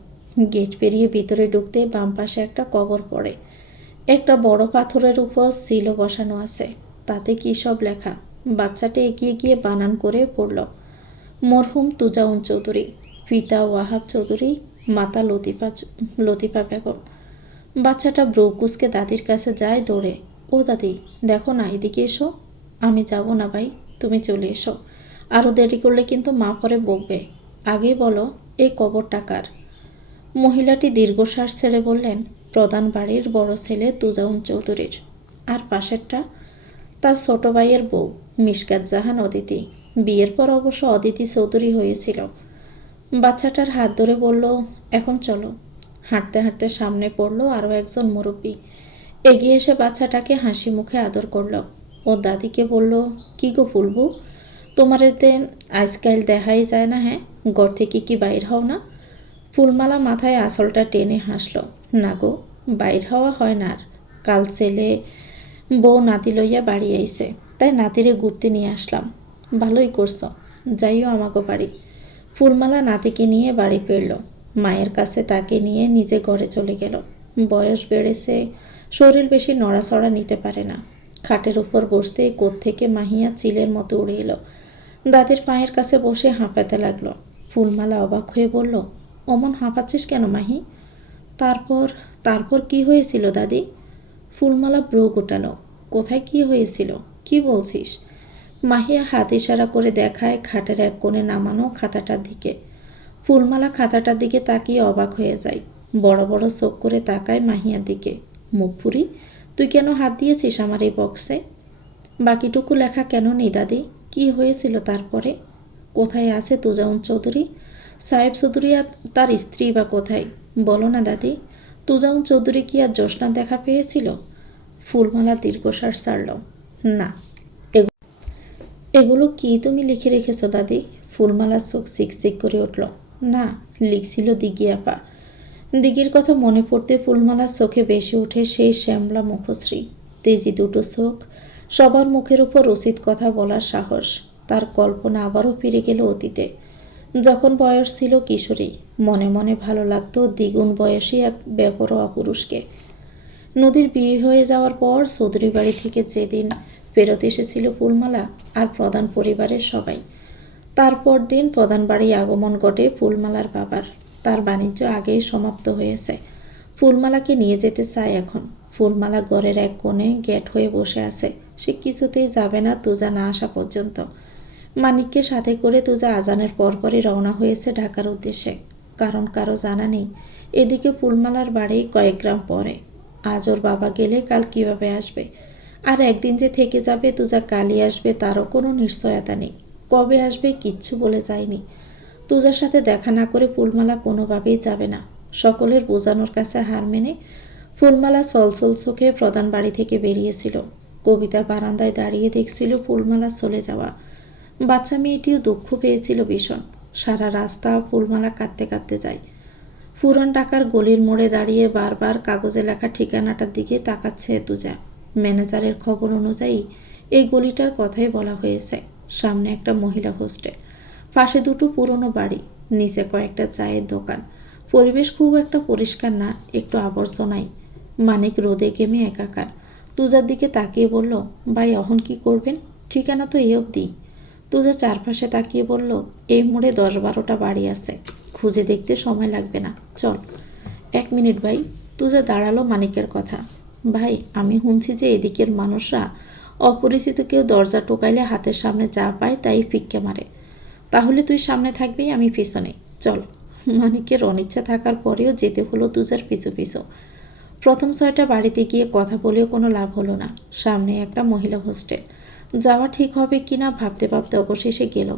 গেট পেরিয়ে ভিতরে ঢুকতে বাম পাশে একটা কবর পড়ে। একটা বড় পাথরের উপর সিলও বসানো আছে। তাতে কী সব লেখা। বাচ্চাটা এগিয়ে গিয়ে বানান করে পড়ল, মরহুম তুজাউন চৌধুরী, পিতা ওয়াহাব চৌধুরী, মাতা লতিফা বেগম। বাচ্চাটা ব্রু কুঁচকে দাদির কাছে যায় দৌড়ে। ও দাদি, দেখো না, এদিকে এসো। আমি যাব না ভাই, তুমি চলে এসো। আরও দেরি করলে কিন্তু মা পরে বকবে। আগেই বলো এই কবরটা কার? মহিলাটি দীর্ঘশ্বাস ছেড়ে বললেন, প্রধান বাড়ির বড় ছেলে তুজাউন চৌধুরীর। আর পাশেরটা? তার ছোট ভাইয়ের বউ মিশকাত জাহান অদিতি। বিয়ের পর অবশ্য অদিতি চৌধুরী হয়েছিল। বাচ্চাটার হাত ধরে বলল, এখন চলো। হাঁটতে হাঁটতে সামনে পড়ল আরও একজন মুরব্বী। এগিয়ে এসে বাচ্চাটাকে হাসি মুখে আদর করল। ও দাদিকে বলল, কি গো ফুলবু, তোমার এতে আজকাল দেখাই যায় না? হ্যাঁ, ঘর থেকে কি বাইর হও না? ফুলমালা মাথায় আসলটা টেনে হাসল। না গো, বাইর হওয়া হয় না আর। কাল ছেলে বউ নাতি লইয়া বাড়ি আইছে, তাই নাতিরে ঘুরতে নিয়ে আসলাম। ভালোই করছ, যাইও আমাগো বাড়ি। ফুলমালা নাতিকে নিয়ে বাড়ি ফিরল। মায়ের কাছে তাকে নিয়ে নিজে ঘরে চলে গেল। বয়স বেড়েছে, শরীর বেশি নড়াচড়া নিতে পারে না। খাটের উপর বসতেই কোত্থেকে মাহিয়া চিলের মতো উড়ে এলো। দাদির পায়ের কাছে বসে হাঁপাতে লাগলো। ফুলমালা অবাক হয়ে বলল, অমন হাঁপাচ্ছিস কেন মাহি? তারপর তারপর কি হয়েছিল দাদি? ফুলমালা ব্রু গোটালো। কোথায় কি হয়েছিল, কি বলছিস? মাহিয়া হাত ইশারা করে দেখায় খাটের এক কোণে নামানো খাতাটার দিকে। ফুলমালা খাতাটার দিকে তাকিয়ে অবাক হয়ে যায়। বড় বড় চোখ করে তাকায় মাহিয়ার দিকে। মুখ পুরি, তুই কেন হাত দিয়েছিস আমার এই বক্সে? বাকিটুকু লেখা কেন নেই দাদি? কি হয়েছিল তারপরে? কোথায় আছে তুজাউন চৌধুরী? সাহেব চৌধুরী আর তার স্ত্রী বা কোথায়? বলো না দাদি, তুজাউন চৌধুরী কি আর জ্যোৎস্নার দেখা পেয়েছিল? ফুলমালা দীর্ঘশ্বাস ছাড়ল। না। এগুলো কি তুমি লিখে রেখেছো দাদি? ফুলমালার চোখ চিকচিক করে উঠল। না, লিখছিল দিঘি আপা। দিঘির কথা মনে পড়তে ফুলমালার চোখে বেশি ওঠে সেই শ্যামলা মুখশ্রী, তেজি দুটো চোখ, সবার মুখের উপর উচিত কথা বলার সাহস। তার কল্পনা আবারও ফিরে গেল অতীতে, যখন বয়স ছিল কিশোরী। মনে মনে ভালো লাগতো দ্বিগুণ বয়সী এক বেপরোয়া পুরুষকে। নদীর বিয়ে হয়ে যাওয়ার পর চৌধুরী বাড়ি থেকে যেদিন ফেরত এসেছিল ফুলমালা আর প্রধান পরিবারের সবাই, তারপর দিন প্রধান বাড়ি আগমন ঘটে ফুলমালার বাবার। তার বাণিজ্য আগেই সমাপ্ত হয়েছে। ফুলমালাকে নিয়ে যেতে চায় এখন। ফুলমালা ঘরের এক কোণে গেট হয়ে বসে আছে। সে কিছুতেই যাবে না তুজা না আসা পর্যন্ত। মানিককে সাথে করে তুজা আজানের পরপরই রওনা হয়েছে ঢাকার উদ্দেশ্যে। কারণ কারো জানা নেই এদিকে ফুলমালার বাড়ি কয়েক গ্রাম পরে। আজ ওর বাবা গেলে কাল কিভাবে আসবে? আর একদিন যে থেকে যাবে তুজা কালই আসবে তারও কোনো নিশ্চয়তা নেই। কবে আসবে কিচ্ছু বলে যায়নি। তুজার সাথে দেখা না করে ফুলমালা কোনোভাবেই যাবে না। সকলের বোঝানোর কাছে হার মেনে ফুলমালা সলসল চোখে প্রধান বাড়ি থেকে বেরিয়েছিল। কবিতা বারান্দায় দাঁড়িয়ে দেখছিল ফুলমালা চলে যাওয়া। বাচ্চা মেয়েটিও দুঃখ পেয়েছিল ভীষণ। সারা রাস্তা ফুলমালা কাঁদতে কাঁদতে যায়। পুরান ঢাকার গলির মোড়ে দাঁড়িয়ে বারবার কাগজে লেখা ঠিকানাটার দিকে তাকাচ্ছে তুজা। ম্যানেজারের খবর অনুযায়ী এই গলিটার কথাই বলা হয়েছে। সামনে একটা মহিলা হোস্টেল, পাশে দুটো পুরনো বাড়ি, নিচে কয়েকটা চায়ের দোকান। পরিবেশ খুব একটা পরিষ্কার না, একটু আবর্জনাই। মানিক রোদে ঘেমে একাকার। তুজার দিকে তাকিয়ে বলল, ভাই অহন কি করবেন? ঠিকানা তো এই অবধি। তুজা চারপাশে তাকিয়ে বলল, এই মোড়ে 10-12টা বাড়ি আছে, খুঁজে দেখতে সময় লাগবে না, চল। 1 মিনিট ভাই। তুজা দাঁড়ালো মানিকের কথা। ভাই, আমি শুনছি যে এদিকের মানুষরা অপরিচিত কেউ দরজা টোকাইলে হাতের সামনে যা পায় তাই ফিক্কে মারে। তাহলে তুই সামনে থাকবি, আমি পিছনে, চল। মানিকের অনিচ্ছা থাকার পরেও যেতে হলো তুজার পিছু পিছু। প্রথম 6টা বাড়িতে গিয়ে কথা বলেও কোনো লাভ হলো না। সামনে একটা মহিলা হোস্টেল। যাওয়া ঠিক হবে কিনা ভাবতে ভাবতে অবশেষে গেল।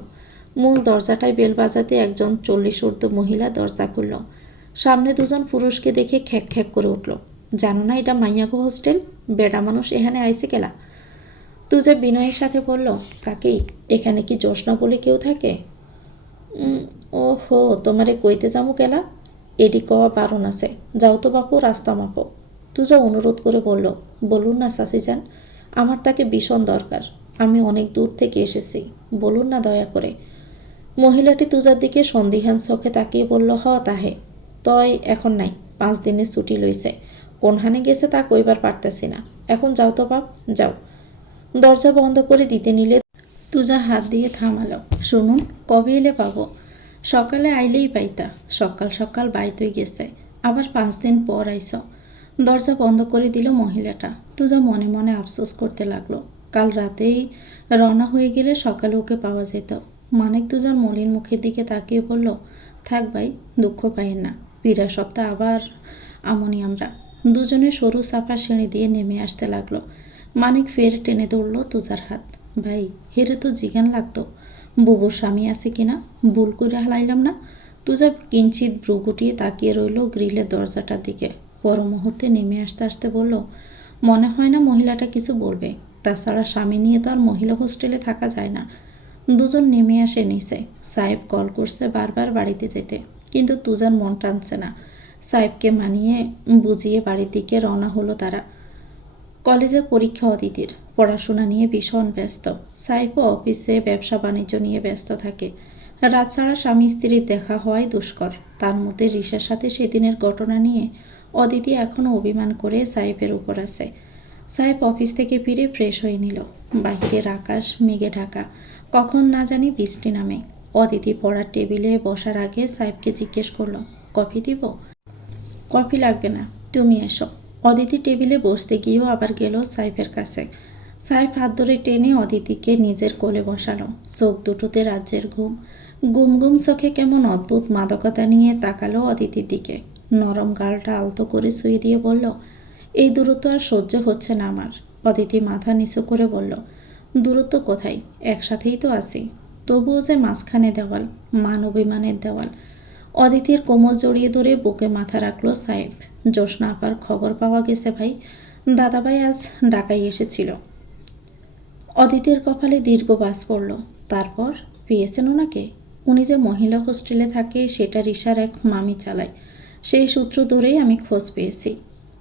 মূল দরজাটায় বেল বাজাতে একজন 40 ঊর্ধ্ব মহিলা দরজা খুলল। সামনে দুজন পুরুষকে দেখে খ্যাক খ্যাক করে উঠল, জানো না এটা মাইয়াগো হোস্টেল? বেডা মানুষ এখানে আইসে গেলা। তুজা বিনয়ের সাথে বলল, কাকি, এখানে কি জ্যোৎস্না বলে কেউ থাকে? ও হো, তোমারে কইতে যামু কেলা? এডি কওয়া বারণ আছে, যাও তো বাপু, রাস্তা মাপো। তুজা অনুরোধ করে বলল, বলুন না চাচিজান, আমার তাকে ভীষণ দরকার। আমি অনেক দূর থেকে এসেছি, বলুন না দয়া করে। মহিলাটি তুজার দিকে সন্দিহান চোখে তাকিয়ে বলল, হ তাহে, তয় এখন নাই, 5 দিনের ছুটি লইছে। কোনখানে গেছে তা কইবার পারতেছি না। এখন যাও তো বাপ, যাও। দরজা বন্ধ করে দিতে নিলে তুজা হাত দিয়ে থামালো। শুনুন, কবে এলে পাবো? সকালে আইলেই পাইতা, সকাল সকাল বাইতই গেছে, আবার 5 দিন পর আইস। দরজা বন্ধ করে দিল মহিলাটা। তুজা মনে মনে আফসোস করতে লাগলো। কাল রাতেই রওনা হয়ে গেলে সকালে ওকে পাওয়া যেত। মানিক তুজার মলিন মুখের দিকে তাকিয়ে বলল, থাক ভাই, দুঃখ পাইয়েন না, পীড়া সপ্তাহ আবার আমনি আমরা। দুজনে সরু সাফা সিঁড়ি দিয়ে নেমে আসতে লাগলো। মানিক ফের টেনে ধরল তুজার হাত। ভাই, হেরে তো জিজ্ঞান লাগতো বুবুর স্বামী আছে কিনা, ভুল করে হালাইলাম না? তুজা কিঞ্চিত ভ্রু গুটিয়ে তাকিয়ে রইল গ্রিলের দরজাটার দিকে। পর মুহূর্তে নেমে আসতে আসতে বলল, মনে হয় না মহিলাটা কিছু বলবে। তাছাড়া স্বামী নিয়ে তো আর মহিলা হোস্টেলে থাকা যায় না। দুজন নেমে আসে নিচে। সাহেব কল করছে বারবার বাড়িতে যেতে, কিন্তু তুজার মন টানছে না। সাহেবকে মানিয়ে বুঝিয়ে বাড়ির দিকে রওনা হলো তারা। কলেজে পরীক্ষা অদিতির, পড়াশোনা নিয়ে ভীষণ ব্যস্ত। সাইফও অফিসে ব্যবসা বাণিজ্য নিয়ে ব্যস্ত থাকে। রাত ছাড়া স্বামী স্ত্রীর দেখা হওয়াই দুষ্কর। তার মধ্যে রিসার সাথে সেদিনের ঘটনা নিয়ে অদিতি এখনও অভিমান করে সাইফের উপর আছে। সাইফ অফিস থেকে ফিরে ফ্রেশ হয়ে নিল। বাইরের আকাশ মেঘে ঢাকা, কখন না জানি বৃষ্টি নামে। অদিতি পড়ার টেবিলে বসার আগে সাইফকে জিজ্ঞেস করলো, কফি দিব? কফি লাগবে না, তুমি এসো। অদিতি টেবিলে বসতে গিয়েও আবার গেল সাইফের কাছে। সাইফ হাত ধরে টেনে অদিতিকে নিজের কোলে বসালো। চোখ দুটোতে রাজ্যের ঘুম। গুম গুম চোখে কেমন অদ্ভুত মাদকতা নিয়ে তাকালো অদিতির দিকে। নরম গালটা আলতো করে শুয়ে দিয়ে বলল, এই দূরত্ব আর সহ্য হচ্ছে না আমার। অদিতি মাথা নিচু করে বলল, দূরত্ব কোথায়, একসাথেই তো আছি। তবুও যে মাঝখানে দেওয়াল, মান অভিমানের দেওয়াল। অদিতির কোমর জড়িয়ে ধরে বুকে মাথা রাখলো সাইফ। জ্যোৎস্না আপার খবর পাওয়া গেছে ভাই, দাদাভাই আজ ঢাকায় এসেছিল। অদিতির কপালে দীর্ঘ বাস পড়ল। তারপর পেয়েছেন ওনাকে? উনি যে মহিলা হোস্টেলে থাকে সেটা রিসার এক মামি চালায়, সেই সূত্র ধরেই আমি খোঁজ পেয়েছি।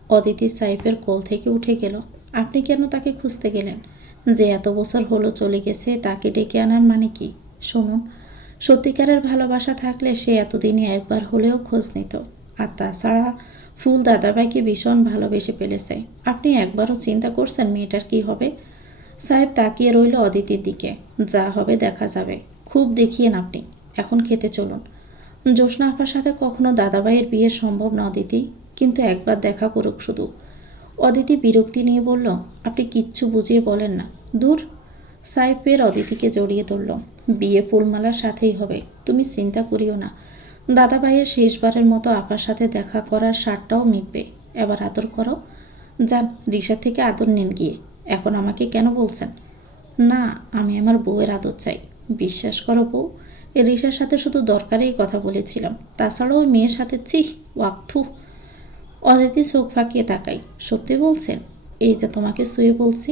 অদিতি সাইফের কোল থেকে উঠে গেল। আপনি কেন তাকে খুঁজতে গেলেন? যে এত বছর হলো চলে গেছে তাকে ডেকে আনার মানে কি? শুনুন, সত্যিকারের ভালোবাসা থাকলে সে এতদিনে একবার হলেও খোঁজ নিত। আর তাছাড়া ফুল দাদাভাইকে ভীষণ ভালোবেসে ফেলেছে। আপনি একবারও চিন্তা করছেন মেয়েটার কি হবে? সাহেব তাকিয়ে রইল অদিতির দিকে। যা হবে দেখা যাবে, খুব দেখিয়েন আপনি। এখন খেতে চলুন। জ্যোৎস্না আপার সাথে কখনো দাদাভাইয়ের বিয়ে সম্ভব না অদিতি, কিন্তু একবার দেখা করুক শুধু। অদিতি বিরক্তি নিয়ে বলল, আপনি কিচ্ছু বুঝিয়ে বলেন না, দূর। সাহেব ফের অদিতিকে জড়িয়ে ধরল। বিয়ে ফুলমালার সাথেই হবে, তুমি চিন্তা করিও না। দাদাভাইয়ের শেষবারের মতো আপার সাথে দেখা করার স্বাদটাও মিটবে। এবার আদর করো। যান, রিসা থেকে আদর নিন গিয়ে। এখন আমাকে কেন বলছেন? না, আমি আমার বউয়ের আদর চাই। বিশ্বাস করো বউ, রিসার সাথে শুধু দরকারেই কথা বলেছিলাম। তাছাড়াও ওই মেয়ের সাথে চিহ ওয়াক্থু। অদিতি চোখ ফাঁকিয়ে তাকাই। সত্যি বলছেন? এই যে তোমাকে শুয়ে বলছি।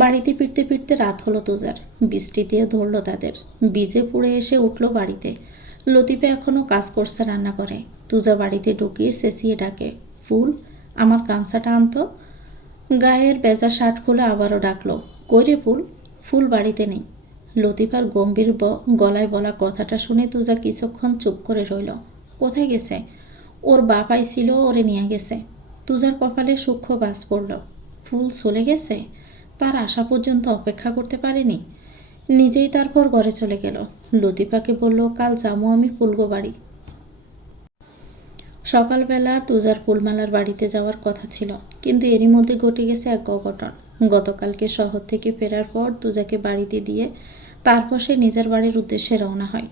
বাড়িতে ফিরতে ফিরতে রাত হলো তুজার। বৃষ্টিতেও ধরল তাদের। ভিজে পুড়ে এসে উঠল বাড়িতে। লতিফা এখনও কাজ করছে রান্না করে। তুজা বাড়িতে ঢুকিয়ে চেঁচিয়ে ডাকে, ফুল, আমার গামছাটা আনতো। গায়ের বেজা শার্ট খুলে আবারও ডাকলো, কই রে ফুল? ফুল বাড়িতে নেই। লতিফার গম্ভীর গলায় বলা কথাটা শুনে তুজা কিছুক্ষণ চুপ করে রইল। কোথায় গেছে? ওর বাপ আইছিল, ওরে নিয়ে গেছে। তুজার কপালে সূক্ষ্ম বাজ পড়ল। ফুল চলে গেছে? তার আসা পর্যন্ত অপেক্ষা করতে পারেনি। নিজেই তারপর ঘরে চলে গেল। লতিফাকে বলল, কাল যাবো আমি ফুলগো বাড়ি। সকালবেলা তুজার ফুলমালার বাড়িতে যাওয়ার কথা ছিল, কিন্তু এরই মধ্যে ঘটে গেছে এক অঘটন। গতকালকে শহর থেকে ফেরার পর তুজাকে বাড়িতে দিয়ে তারপর সে নিজের বাড়ির উদ্দেশ্যে রওনা হয়।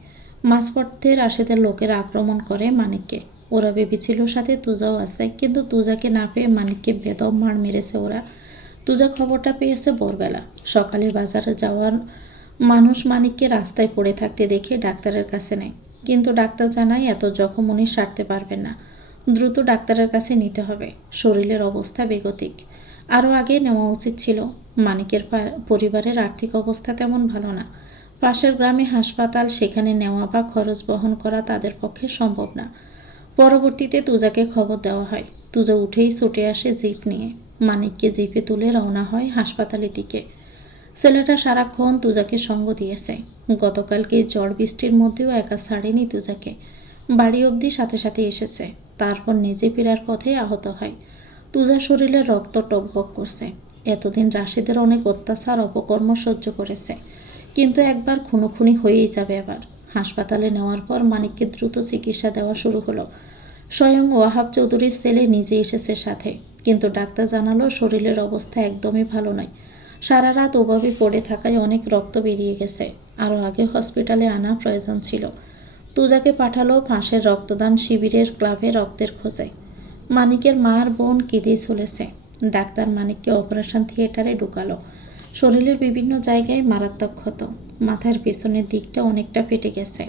মাঝপথে রাশেদের লোকেরা আক্রমণ করে মানিককে। ওরা ভেবেছিল সাথে তুজাও আছে, কিন্তু তুজাকে না পেয়ে মানিককে বেদম মার মেরেছে ওরা। তুজা খবরটা পেয়েছে ভোরবেলা। সকালে বাজারে যাওয়ার মানুষ মানিককে রাস্তায় পড়ে থাকতে দেখে ডাক্তারের কাছে নেয়, কিন্তু ডাক্তার জানায় এত জখম উনি সারতে পারবেন না, দ্রুত ডাক্তারের কাছে নিতে হবে। শরীরের অবস্থা বেগতিক। আরও আগে নেওয়া উচিত ছিল। মানিকের পরিবারের আর্থিক অবস্থা তেমন ভালো না। পাশের গ্রামে হাসপাতাল, সেখানে নেওয়া বা খরচ বহন করা তাদের পক্ষে সম্ভব না। পরবর্তীতে তুজাকে খবর দেওয়া হয়। তুজা উঠেই ছুটে আসে জিপ নিয়ে। মানিককে জিপে তুলে রওনা হয় হাসপাতালের দিকে। ছেলেটা সারাক্ষণ তুজাকে সঙ্গ দিয়েছে। গতকালকে ঝড় বৃষ্টির মধ্যেও একা ছাড়েনি তুজাকে। বাড়ি অবধি সাথে সাথে এসেছে। তারপর নিজে ফেরার পথে আহত হয়। তুজার শরীরে রক্ত টকবক করছে। এতদিন রাশেদের অনেক অত্যাচার অপকর্ম সহ্য করেছে, কিন্তু একবার খুনোখুনি হয়েই যাবে। এবার হাসপাতালে নেওয়ার পর মানিককে দ্রুত চিকিৎসা দেওয়া শুরু হলো। স্বয়ং ওয়াহাব চৌধুরীর ছেলে নিজে এসেছে সাথে, কিন্তু ডাক্তার জানালো শরীরের অবস্থা একদমই ভালো নয়। সারা রাত ওভাবে পড়ে থাকায় অনেক রক্ত বেরিয়ে গেছে, আরও আগে হসপিটালে আনা প্রয়োজন ছিল। তুজাকে পাঠালো ফাঁসের রক্তদান শিবিরের ক্লাবে রক্তের খোঁজে। মানিকের মা আর বোন কেঁদেই চলেছে। ডাক্তার মানিককে অপারেশন থিয়েটারে ঢুকালো। শরীরের বিভিন্ন জায়গায় মারাত্মক ক্ষত, মাথার পেছনের দিকটা অনেকটা ফেটে গেছে,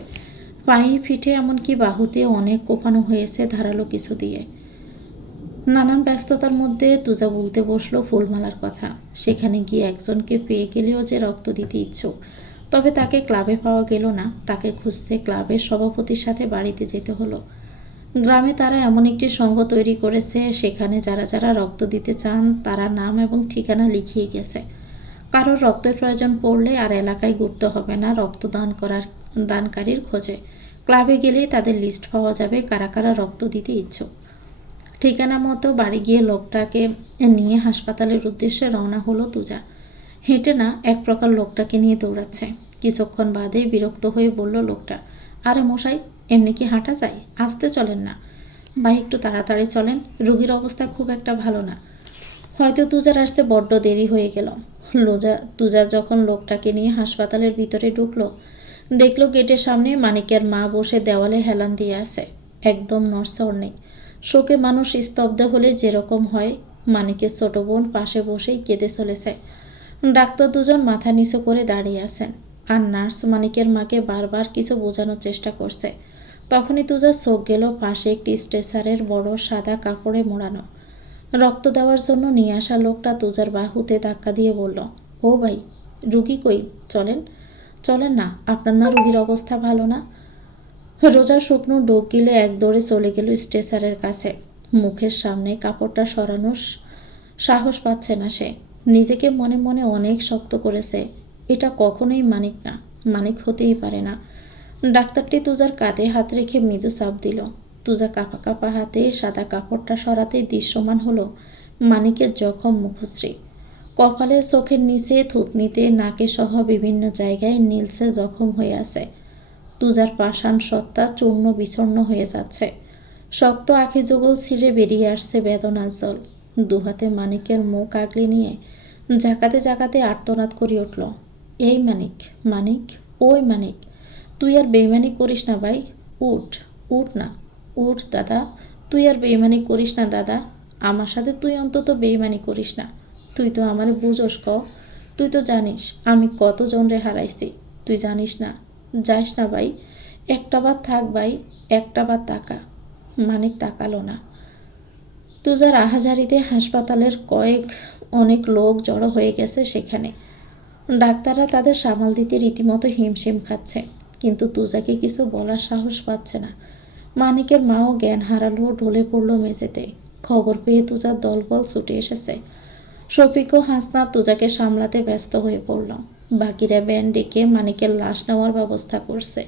পায়ে পিঠে এমনকি বাহুতে অনেক কোপানো হয়েছে ধারালো কিছু দিয়ে। নানান ব্যস্ততার মধ্যে তুজা বলতে বসলো ফুলমালার কথা। সেখানে গিয়ে একজনকে পেয়ে গেলেও যে রক্ত দিতে ইচ্ছুক, তবে তাকে ক্লাবে পাওয়া গেল না। তাকে খুঁজতে ক্লাবের সভাপতির সাথে বাড়িতে যেতে হলো। গ্রামে তারা এমন একটি সংঘ তৈরি করেছে, সেখানে যারা যারা রক্ত দিতে চান তারা নাম এবং ঠিকানা লিখিয়ে গেছে। কারোর রক্তের প্রয়োজন পড়লে আর এলাকায় ঘুরতে হবে না দানকারীর খোঁজে। ক্লাবে গেলেই তাদের লিস্ট পাওয়া যাবে কারা কারা রক্ত দিতে ইচ্ছুক। ঠিকানা মতো বাড়ি গিয়ে লোকটাকে নিয়ে হাসপাতালের উদ্দেশ্যে রওনা হলো তুজা। হেঁটে না, এক প্রকার লোকটাকে নিয়ে দৌড়াচ্ছে। কিছুক্ষণ বাদেই বিরক্ত হয়ে বলল লোকটা, আরে মশাই, এমনি কি হাঁটা যায়? আসতে চলেন না। ভাই একটু তাড়াতাড়ি চলেন, রুগীর অবস্থা খুব একটা ভালো না। হয়তো তুজার আসতে বড্ড দেরি হয়ে গেল। তুজা যখন লোকটাকে নিয়ে হাসপাতালের ভিতরে ঢুকলো, দেখলো গেটের সামনে মানিকের মা বসে দেওয়ালে হেলান দিয়ে আছে, একদম নড়চড় নেই। শোকে মানুষ স্তব্ধ হলে যেরকম হয়, মানিকের ছোট বোন পাশে বসেই কেঁদে চলেছে। ডাক্তার দুজন মাথা নিচু করে দাঁড়িয়ে আছেন, আর নার্স মানিকের মাকে বারবার কিছু বোঝানোর চেষ্টা করছে। তখনই তুজার চোখ গেল পাশে একটি স্ট্রেচারের বড় সাদা কাপড়ে মোড়ানো। রক্ত দেওয়ার জন্য নিয়ে আসা লোকটা তুজার বাহুতে ধাক্কা দিয়ে বলল, ও ভাই, রুগী কই? চলেন চলেন না, আপনার না রুগীর অবস্থা ভালো না? রোজা শুকনো ডোক গিলে এক দৌড়ে চলে গেল স্ট্রেচারের কাছে। মুখের সামনে কাপড়টা সরানোর সাহস পাচ্ছে না সে। নিজেকে মনে মনে অনেক শক্ত করেছে। এটা কখনোই মানিক না, মানিক হতেই পারে না। ডাক্তারটি তুজার কাঁধে হাত রেখে মৃদু চাপ দিল। তুজা কাঁপা কাঁপা হাতে সাদা কাপড়টা সরাতেই দৃশ্যমান হলো মানিকের জখম মুখশ্রী। কপালে, চোখের নিচে, থুতনিতে, নাকে সহ বিভিন্ন জায়গায় নীলসে জখম হয়ে আছে। তুজার পাষাণ সত্তা চূর্ণ বিচূর্ণ হয়ে যাচ্ছে। শক্ত আখি যুগল ছিঁড়ে বেরিয়ে আসছে বেদনার জল। দুহাতে মানিকের মুখ আগলে নিয়ে জাকাতে জাকাতে আর্তনাদ করে উঠল, এই মানিক, মানিক, ওই মানিক, তুই আর বেইমানি করিস না ভাই, উঠ, উঠ না, উঠ দাদা, তুই আর বেইমানি করিস না দাদা, আমার সাথে তুই অন্তত বেইমানি করিস না। তুই তো আমারে বুঝোস ক, তুই তো জানিস আমি কতজন রে হারাইছি, তুই জানিস না। যাইস না ভাই, একটা বার থাক ভাই, একটা বার তাকা। মানিক তাকালো না। তুজার আহাজারিতে হাসপাতালের অনেক লোক জড়ো হয়ে গেছে সেখানে। ডাক্তাররা তাদের সামাল দিতে রীতিমতো হিমশিম খাচ্ছে, কিন্তু তুজাকে কিছু বলার সাহস পাচ্ছে না। মানিকের মাও জ্ঞান হারালো, ঢলে পড়ল মেঝেতে। খবর পেয়ে তুজার দলবল ছুটে এসেছে। শফিক ও হাসনাত তুজাকে সামলাতে ব্যস্ত হয়ে পড়ল। বাকিরা ব্যান ডেকে মানিকের লাশ নেওয়ার ব্যবস্থা করছে।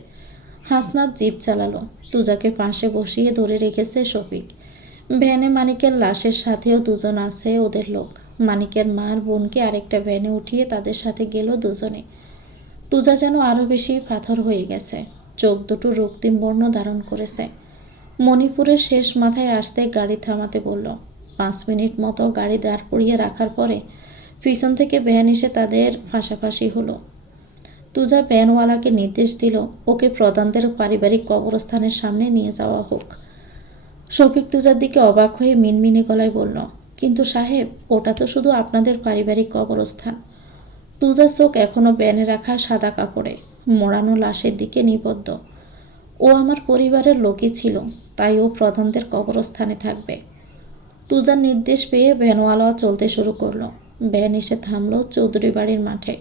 হাসনাত জিপ চালালো, তুজাকে পাশে বসিয়ে ধরে রেখেছে শফিক। ভ্যানে মানিকের লাশের সাথেও দুজন আছে ওদের লোক। মানিকের মার বোনকে আরেকটা ভ্যানে উঠিয়ে তাদের সাথে গেল দুজনে। তুজা যেন আরও বেশি পাথর হয়ে গেছে, চোখ দুটো রক্তিম বর্ণ ধারণ করেছে। মণিপুরের শেষ মাথায় আসতে গাড়ি থামাতে বলল। 5 মিনিট মতো গাড়ি দাঁড় করিয়ে রাখার পরে পিছন থেকে ভ্যান এসে তাদের পাশাপাশি হলো। তুজা ভ্যানওয়ালাকে নির্দেশ দিল ওকে প্রধানদের পারিবারিক কবরস্থানের সামনে নিয়ে যাওয়া হোক। শফিক তুজার দিকে অবাক হয়ে মিনমিনে গলায় বলল, কিন্তু সাহেব, ওটা তো শুধু আপনাদের পারিবারিক কবরস্থান। তুজার চোখ এখনও ব্যানে রাখা সাদা কাপড়ে মোড়ানো লাশের দিকে নিবদ্ধ। ও আমার পরিবারের লোকই ছিল, তাই ও প্রধানদের কবরস্থানে থাকবে। তুজার নির্দেশ পেয়ে ভ্যানওয়ালাও চলতে শুরু করলো। ভ্যান এসে থামলো চৌধুরী বাড়ির মাঠে।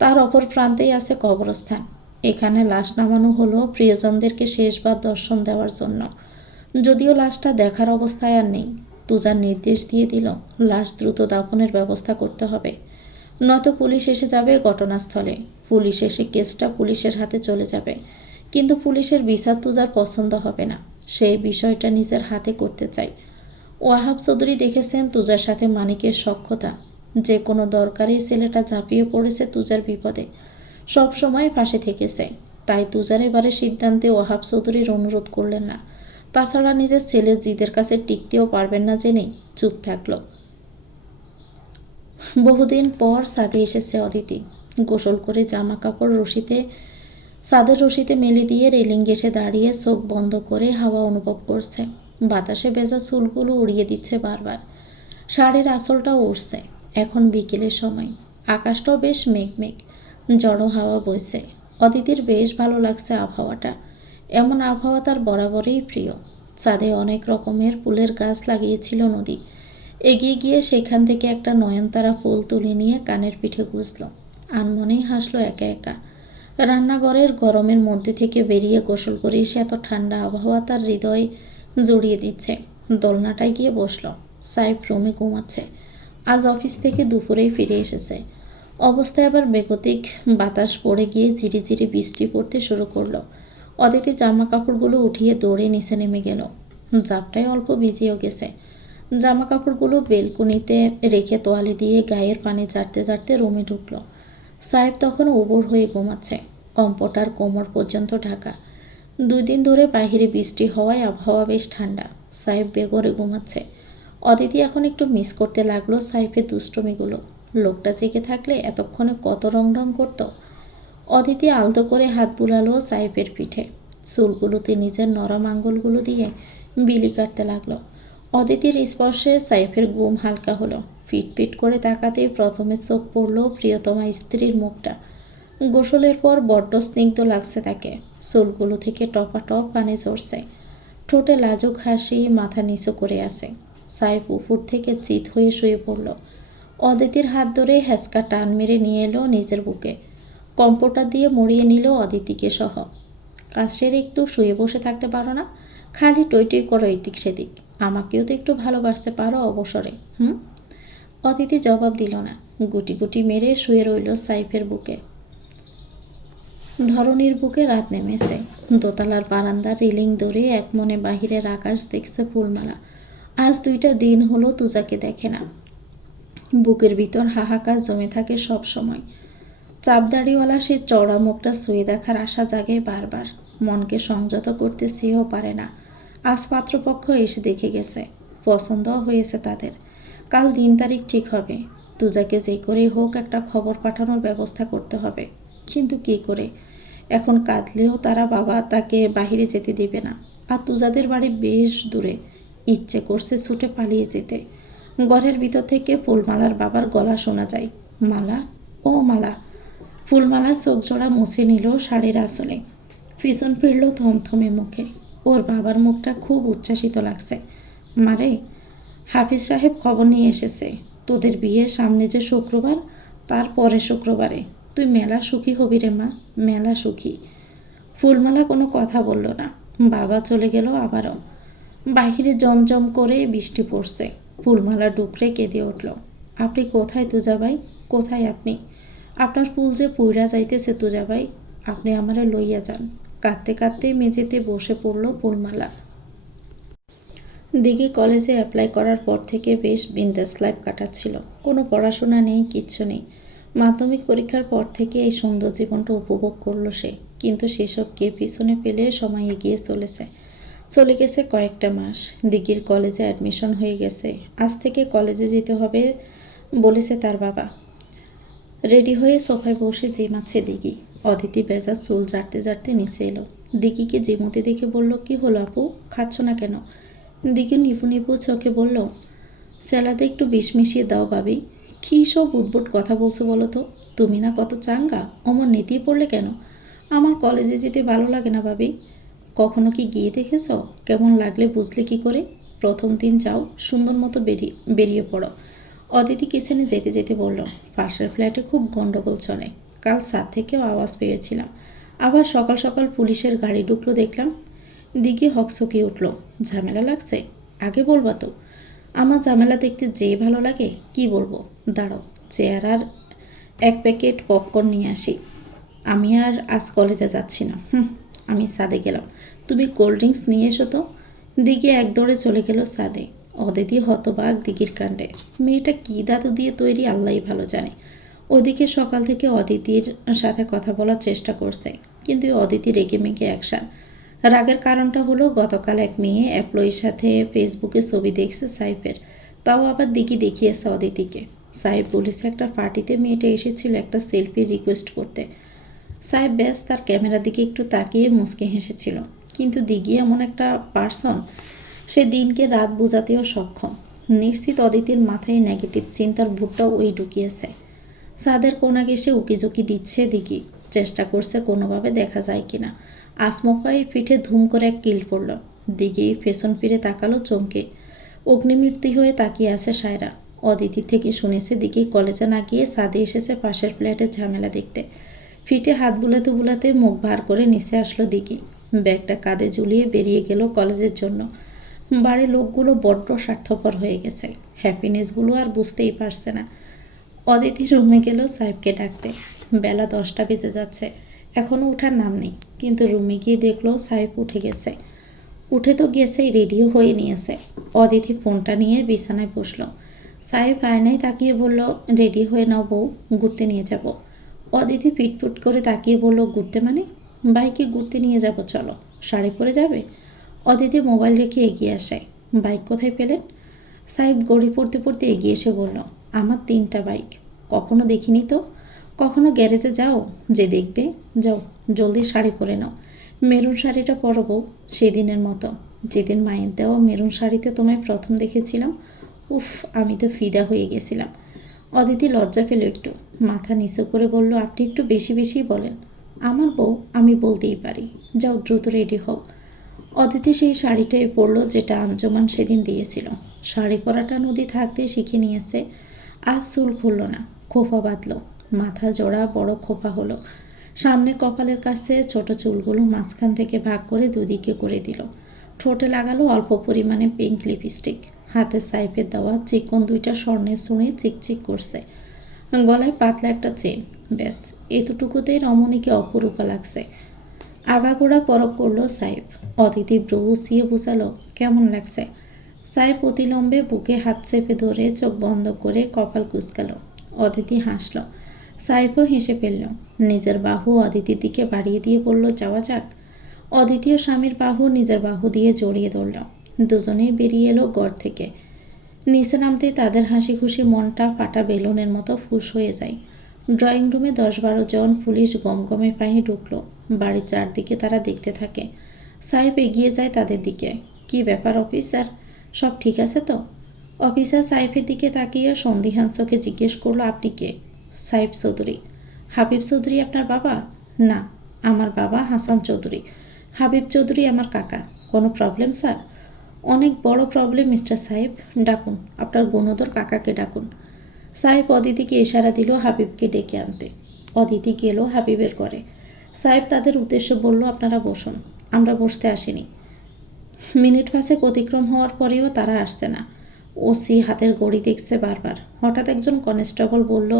তার অপর প্রান্তেই আছে কবরস্থান। এখানে লাশ নামানো হলো প্রিয়জনদেরকে শেষবার দর্শন দেওয়ার জন্য। যদিও লাশটা দেখার অবস্থায় আর নেই। তুজার নির্দেশ দিয়ে দিল লাশ দ্রুত দাফনের ব্যবস্থা করতে হবে, নয়তো পুলিশ এসে যাবে ঘটনাস্থলে। পুলিশ এসে কেসটা পুলিশের হাতে চলে যাবে, কিন্তু পুলিশের বিচার তুজার পছন্দ হবে না। সেই বিষয়টা নিজের হাতে করতে চাই। ওয়াহাব চৌধুরী দেখেছেন তুজার সাথে মানিকের সখ্যতা। যে কোনো দরকারি ছেলেটা ঝাঁপিয়ে পড়েছে তুজার বিপদে, সব সময় পাশে থেকেছে। তাই তুজার এবারে সিদ্ধান্তে ওয়াহাব চৌধুরীর অনুরোধ করলেন না। তাছাড়া নিজের ছেলের জিদের কাছে টিকতেও পারবেন না জেনেই চুপ থাকলো। বহুদিন পর ছাদে এসেছে অদিতি। গোসল করে জামা কাপড় ছাদের রশিতে মেলে দিয়ে রেলিং ঘেঁষে দাঁড়িয়ে চোখ বন্ধ করে হাওয়া অনুভব করছে। বাতাসে ভেজা চুলগুলো উড়িয়ে দিচ্ছে বারবার। শাড়ির আঁচলটাও উড়ছে। এখন বিকেলের সময়, আকাশটাও বেশ মেঘমেঘ, জড়ো হাওয়া বইছে। অদিতির বেশ ভালো লাগছে আবহাওয়াটা। এমন আবহাওয়া তার বরাবরই প্রিয়। ছাদে অনেক রকমের ফুলের গাছ লাগিয়েছিল নদী। এগিয়ে গিয়ে সেখান থেকে একটা নয়নতারা ফুল তুলে নিয়ে কানের পিঠে গুজল। আনমনেই হাসলো একা একা। রান্নাঘরের গরমের মধ্যে থেকে বেরিয়ে গোসল করে এসে এত ঠান্ডা আবহাওয়া তার হৃদয় জড়িয়ে দিচ্ছে। দোলনাটায় গিয়ে বসল। সাইফ রুমে ঘুমাচ্ছে। আজ অফিস থেকে দুপুরেই ফিরে এসেছে। অবস্থায় আবার বেগতিক। বাতাস পড়ে গিয়ে ঝিরিঝিরি বৃষ্টি পড়তে শুরু করলো। অদিতি জামা কাপড়গুলো উঠিয়ে দৌড়ে নিচে নেমে গেল। জাপটায় অল্প ভিজেও গেছে। জামা কাপড়গুলো বেলকনিতে রেখে তোয়ালে দিয়ে গায়ের পানি ঝাড়তে ঝাড়তে রুমে ঢুকলো। সাহেব তখন উবুর হয়ে ঘুমাচ্ছে। কম্পটার কোমর পর্যন্ত ঢাকা। 2 দিন ধরে বাহিরে বৃষ্টি হওয়ায় আবহাওয়া বেশ ঠান্ডা। সাহেব বেঘরে ঘুমাচ্ছে। অদিতি এখন একটু মিস করতে লাগলো সাইফের দুষ্টমিগুলো। লোকটা জেগে থাকলে এতক্ষণে কত রং করতো। অদিতি আলতো করে হাত বুলালো সাইফের পিঠে। চুলগুলোতে নিজের নরম আঙ্গুলগুলো দিয়ে বিলি কাটতে লাগলো। অদিতির স্পর্শে সাইফের ঘুম হালকা হলো। ফিটফিট করে তাকাতেই প্রথমে চোখ পড়ল প্রিয়তমা স্ত্রীর মুখটা। গোসলের পর বড্ড স্নিগ্ধ লাগছে তাকে। চুলগুলো থেকে টপাটপ পানি ঝরছে। ঠোঁটে লাজুক হাসি, মাথা নিচু করে আছে। সাইফ উপর থেকে চিত হয়ে শুয়ে পড়ল। অদিতির হাত ধরে হ্যাঁচকা টান মেরে নিয়ে এলো নিজের বুকে। কম্পটা দিয়ে মরিয়ে নিল অদিতিকে সহ। কাজ সেরে একটু শুয়ে বসে থাকতে পারো না? খালি টই করো এদিক সেদিক। আমাকেও তো একটু ভালোবাসতে পারো অবসরে। অদিতি জবাব দিল না। গুটি গুটি মেরে শুয়ে রইল সাইফের বুকে। ধরনীর বুকে রাত নেমেছে। দোতলার বারান্দার রেলিং ধরে এক মনে বাহিরের আকাশ দেখছে ফুলমালা। আজ 2টা দিন হলো তুজাকে দেখে না। বুকের ভিতর হাহাকার জমে থাকে সব সময়। চাপদাড়িওয়ালা সে চওড়া মুখটা ছুঁয়ে দেখার আশা জাগে বারবার। মনকে সংযত করতে চেয়েও পারে না। আজ পাত্রপক্ষ এসে দেখে গেছে। পছন্দও হয়েছে তাদের। কাল দিন তারিখ ঠিক হবে। তুজাকে যে করে হোক একটা খবর পাঠানোর ব্যবস্থা করতে হবে। কিন্তু কী করে? এখন কাঁদলেও তারা বাবা তাকে বাহিরে যেতে দেবে না। আর তুজাদের বাড়ি বেশ দূরে। ইচ্ছে করছে ছুটে পালিয়ে যেতে। ঘরের ভিতর থেকে ফুলমালার বাবার গলা শোনা যায়। মালা, ও মালা। ফুলমালা চোখ জোড়া মুছে নিল শাড়ির আঁচলে। পিছন ফিরল থমথমে মুখে। ওর বাবার মুখটা খুব উচ্ছ্বাসিত লাগছে। মারে, হাফিজ সাহেব খবর নিয়ে এসেছে। তোদের বিয়ের সামনে যে শুক্রবার, তার পরে শুক্রবারে তুই মেলা সুখী হবি রে মা, মেলা সুখী। ফুলমালা কোনো কথা বলল না। বাবা চলে গেল আবারও। বাহিরে জমজম করে বৃষ্টি পড়ছে। ফুলমালা ডুকরে কেঁদে উঠল। আপনি কোথায় তুজাবাই? কোথায় আপনি? আপনার ফুল যে পুইরা যাইতেছে তুজাবাই। আপনি আমারে লইয়া যান। কাঁদতে কাঁদতে মেঝেতে বসে পড়ল ফুলমালা। দিঘি কলেজে অ্যাপ্লাই করার পর থেকে বেশ বিন্দাস লাইফ কাটাচ্ছিল। কোনো পড়াশোনা নেই, কিচ্ছু নেই। মাধ্যমিক পরীক্ষার পর থেকে এই সুন্দর জীবনটা উপভোগ করলো সে। কিন্তু সেসবকে পিছনে ফেলে সময় এগিয়ে চলে গেছে কয়েকটা মাস। দিঘির কলেজে অ্যাডমিশন হয়ে গেছে। আজ থেকে কলেজে যেতে হবে বলেছে তার বাবা। রেডি হয়ে সোফায় বসে জিমাচ্ছে দিঘি। অদিতি বেজা চুল ঝাড়তে ঝাড়তে নিচে এলো। দিঘিকে জিমুতে দেখে বলল, কি হলো আপু, খাচ্ছ না কেন? দিঘি নিপু নিপু চোখে বলল, স্যালাদে একটু বিষ মিশিয়ে দাও ভাবি। কী সব উদ্ভট কথা বলছো বলো তো? তুমি না কত চাঙ্গা, অমর নেতিয়ে পড়লে কেন? আমার কলেজে যেতে ভালো লাগে না ভাবি। কখনো কি গিয়ে দেখেছ? কেমন লাগলে বুঝলে কি করে? প্রথম দিন যাও, সুন্দর মতো বেরিয়ে পড়ো। অদিতি কিচেনে যেতে যেতে বলল, পাশের ফ্ল্যাটে খুব গন্ডগোল চলে। কাল ছাদ থেকেও আওয়াজ পেয়েছিলাম। আবার সকাল সকাল পুলিশের গাড়ি ঢুকলো দেখলাম। দিঘি হকচকিয়ে উঠল। ঝামেলা লাগছে? আগে বলবা তো। আমার ঝামেলা দেখতে যে ভালো লাগে, কি বলবো। দাঁড়াও, চেয়ার আর 1 প্যাকেট পপকর্ন নিয়ে আসি। আমি আর আজ কলেজে যাচ্ছি না। আমি ছাদে গেলাম। তুমি কোল্ড ড্রিঙ্কস নিয়ে এসো তো। দিঘি এক দৌড়ে চলে গেল ছাদে। অদিতি হতবাক দিঘির কাণ্ডে। মেয়েটা কী দাদু দিয়ে তৈরি আল্লাহই ভালো জানে। ওদিকে সকাল থেকে অদিতির সাথে কথা বলার চেষ্টা করছে, কিন্তু অদিতি রেগে মেগে অ্যাকশান। রাগের কারণটা হলো গতকাল এক মেয়ে এমপ্লয়ির সাথে ফেসবুকে ছবি দেখছে সাইফের, তাও আবার দিকি দেখিয়েছে অদিতিকে। সাইফ বলেছে একটা পার্টিতে মেয়েটা এসেছিল একটা সেলফি রিকোয়েস্ট করতে। সাহেব ব্যাস তার ক্যামেরার দিকে একটু তাকিয়ে মুচকে হেসেছিল। কিন্তু দিঘি এমন একটা পার্সন, সে দিনকে রাত বোঝাতেও সক্ষম। নিশ্চিত অদিতির মাথায় নেগেটিভ চিন্তার ভুট্টা ওই ঢুকিয়েছে। ছাদের কোনা ঘেঁষে উকিঝুঁকি দিচ্ছে দিঘি, চেষ্টা করছে কোনোভাবে দেখা যায় কিনা। আসমকাই পিঠে ধুম করে এক কিল পড়ল। দিঘি পেছন ফিরে তাকালো চমকে। অগ্নিমূর্তি হয়ে তাকিয়ে আছে সায়রা। অদিতি থেকে শুনেছে দিঘি কলেজে না গিয়ে ছাদে এসেছে পাশের ফ্ল্যাটের ঝামেলা দেখতে। ফিটে হাত বুলাতে বুলাতে মুখ ভার করে নিচে আসলো দিঘি। ব্যাগটা কাঁধে ঝুলিয়ে বেরিয়ে গেল কলেজের জন্য। বাড়ির লোকগুলো বড্ড স্বার্থপর হয়ে গেছে, হ্যাপিনেসগুলো আর বুঝতেই পারছে না। অদিতি রুমে গেল সাহেবকে ডাকতে। বেলা 10টা বেজে যাচ্ছে, এখনও ওঠার নাম নেই। কিন্তু রুমে গিয়ে দেখলো সাহেব উঠে গেছে। উঠে তো গেছেই, রেডিও হয়ে নিয়েছে। অদিতি ফোনটা নিয়ে বিছানায় বসলো। সাহেব আয়নায় তাকিয়ে বলল, রেডি হয়ে নাও বউ, ঘুরতে নিয়ে যাব। অদিতি পিটপুট করে তাকিয়ে বলল, ঘুরতে মানে? বাইকে ঘুরতে নিয়ে যাব, চলো। শাড়ি পরে যাবে? অদিতি মোবাইল রেখে এগিয়ে আসে। বাইক কোথায় পেলেন? সাহেব গড়ি পড়তে পড়তে এগিয়ে এসে বলল, আমার 3টা বাইক। কখনো দেখিনি তো। কখনো গ্যারেজে যাও যে দেখবে? যাও, জলদি শাড়ি পরে নাও। মেরুন শাড়িটা পরো বউ, সেদিনের মতো, যেদিন মায়ের দেওয়া মেরুন শাড়িতে তোমায় প্রথম দেখেছিলাম। উফ, আমি তো ফিদা হয়ে গেছিলাম। অদিতি লজ্জা পেল একটু, মাথা নিচু করে বলল, আপনি একটু বেশি বেশি বলেন। আমার বউ, আমি বলতেই পারি। যাও দ্রুত রেডি হও। অদিতি সেই শাড়িটাই পরলো যেটা আঞ্জুমান সেদিন দিয়েছিল। শাড়ি পরাটা নদী থাকতে শিখে নিয়েছে। আজ চুল খুলল না, খোপা বাঁধল। মাথা জোড়া বড় খোপা হলো। সামনে কপালের কাছে ছোট চুলগুলো মাঝখান থেকে ভাগ করে দুদিকে করে দিল। ঠোঁটে লাগালো অল্প পরিমাণে পিঙ্ক লিপস্টিক। হাতে সাইফের দেওয়া চিকন 2টা স্বর্ণের শুনে চিকচিক করছে। গলায় পাতলা একটা চেন। ব্যাস, এতটুকুতেই রমণীকে অপরূপা লাগছে। আগাগোড়া পরখ করলো সাইফ। অদিতি ব্রু উঁচিয়ে বুঝালো, কেমন লাগছে? সাইফ অতিলম্বে বুকে হাত চেপে ধরে চোখ বন্ধ করে কপাল কুঁচকালো। অদিতি হাসল। সাইফও হেসে ফেলল। নিজের বাহু অদিতির দিকে বাড়িয়ে দিয়ে বলল, যাওয়া যাক। অদিতিও স্বামীর বাহু নিজের বাহু দিয়ে জড়িয়ে ধরল। দুজনেই বেরিয়ে এলো ঘর থেকে। নিচে নামতেই তাদের হাসি খুশি মনটা ফাটা বেলুনের মতো ফুঁস হয়ে যায়। ড্রয়িং রুমে 10-12 জন পুলিশ গমগমে পায়ে ঢুকলো। বাড়ির চারদিকে তারা দেখতে থাকে। সাহেব এগিয়ে যায় তাদের দিকে। কি ব্যাপার অফিসার, সব ঠিক আছে তো? অফিসার সাইফের দিকে তাকিয়ে সন্দিহান চোখে জিজ্ঞেস করলো, আপনি কে? সাইফ চৌধুরী। হাবিব চৌধুরী আপনার বাবা? না, আমার বাবা হাসান চৌধুরী। হাবিব চৌধুরী আমার কাকা। কোনো প্রবলেম স্যার? অনেক বড় প্রবলেম মিস্টার সাহেব, ডাকুন, আপনার গুণধর কাকাকে ডাকুন। সাহেব অদিতিকে ইশারা দিল হাবিবকে ডেকে আনতে। অদিতি গেল হাবিবের ঘরে। সাহেব তাদের উদ্দেশ্যে বলল, আপনারা বসুন। আমরা বসতে আসিনি। মিনিট 5 অতিক্রম হওয়ার পরেও তারা আসছে না। ওসি হাতের ঘড়ি দেখছে বারবার। হঠাৎ একজন কনস্টেবল বলল,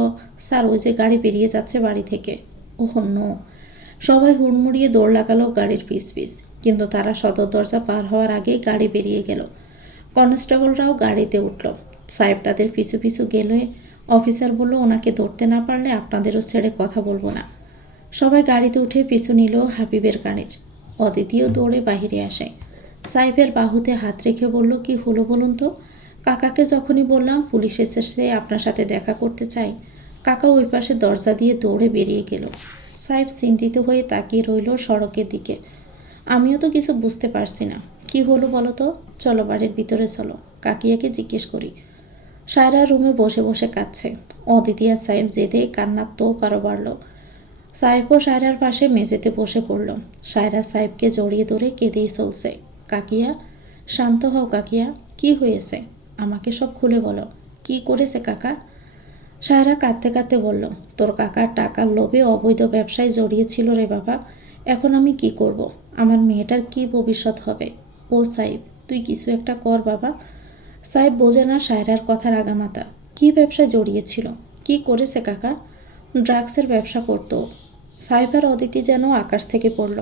স্যার ওই যে গাড়ি বেরিয়ে যাচ্ছে বাড়ি থেকে। Oh no! সবাই হুড়মুড়িয়ে দৌড় লাগালো গাড়ির পিছ পিছ। কিন্তু তারা সদর দরজা পার হওয়ার আগেই গাড়ি বেরিয়ে গেল। কনস্টেবলরাও গাড়িতে উঠল। সাহেব তাদের পিছু পিছু গেলে অফিসার বলল, ওনাকে ধরতে না পারলে আপনাদেরও ছেড়ে কথা বলবো না। সবাই গাড়িতে উঠে পিছু নিল হাবিবের গাড়ির। অদিতিও দৌড়ে বাহিরে আসে। সাহেবের বাহুতে হাত রেখে বলল, কি হলো বলুন তো? কাকাকে যখনই বললাম পুলিশ এসেছে আপনার সাথে দেখা করতে চাই, কাকা ওই পাশে দরজা দিয়ে দৌড়ে বেরিয়ে গেল। সাহেব চিন্তিত হয়ে তাকিয়ে রইল সড়কের দিকে। আমিও তো কিছু বুঝতে পারছি না, কি হলো বলো তো? চলো বাড়ির ভিতরে চলো, কাকিয়াকে জিজ্ঞেস করি। সায়রা রুমে বসে বসে কাঁদছে। অদিতি আর সাহেব জেদে কান্নার তো পারো বাড়ল। সাহেবও সায়রার পাশে মেঝেতে বসে পড়ল। সায়রা সাহেবকে জড়িয়ে ধরে কেঁদেই চলছে। কাকিয়া, শান্ত হও কাকিয়া, কি হয়েছে? আমাকে সব খুলে বলো, কি করেছে কাকা? সায়রা কাঁদতে কাঁদতে বলল, তোর কাকার টাকার লোভে অবৈধ ব্যবসায় জড়িয়েছিল রে বাবা। এখন আমি কি করব? আমার মেয়েটার কি ভবিষ্যৎ হবে? ও সাহেব, তুই কিছু একটা কর বাবা। সাহেব বোঝে না সায়রার কথার আগামাতা। কি ব্যবসায় জড়িয়েছিল? কি করেছে কাকা? ড্রাগসের ব্যবসা করত। সাহেব আর অদিতি যেন আকাশ থেকে পড়ল।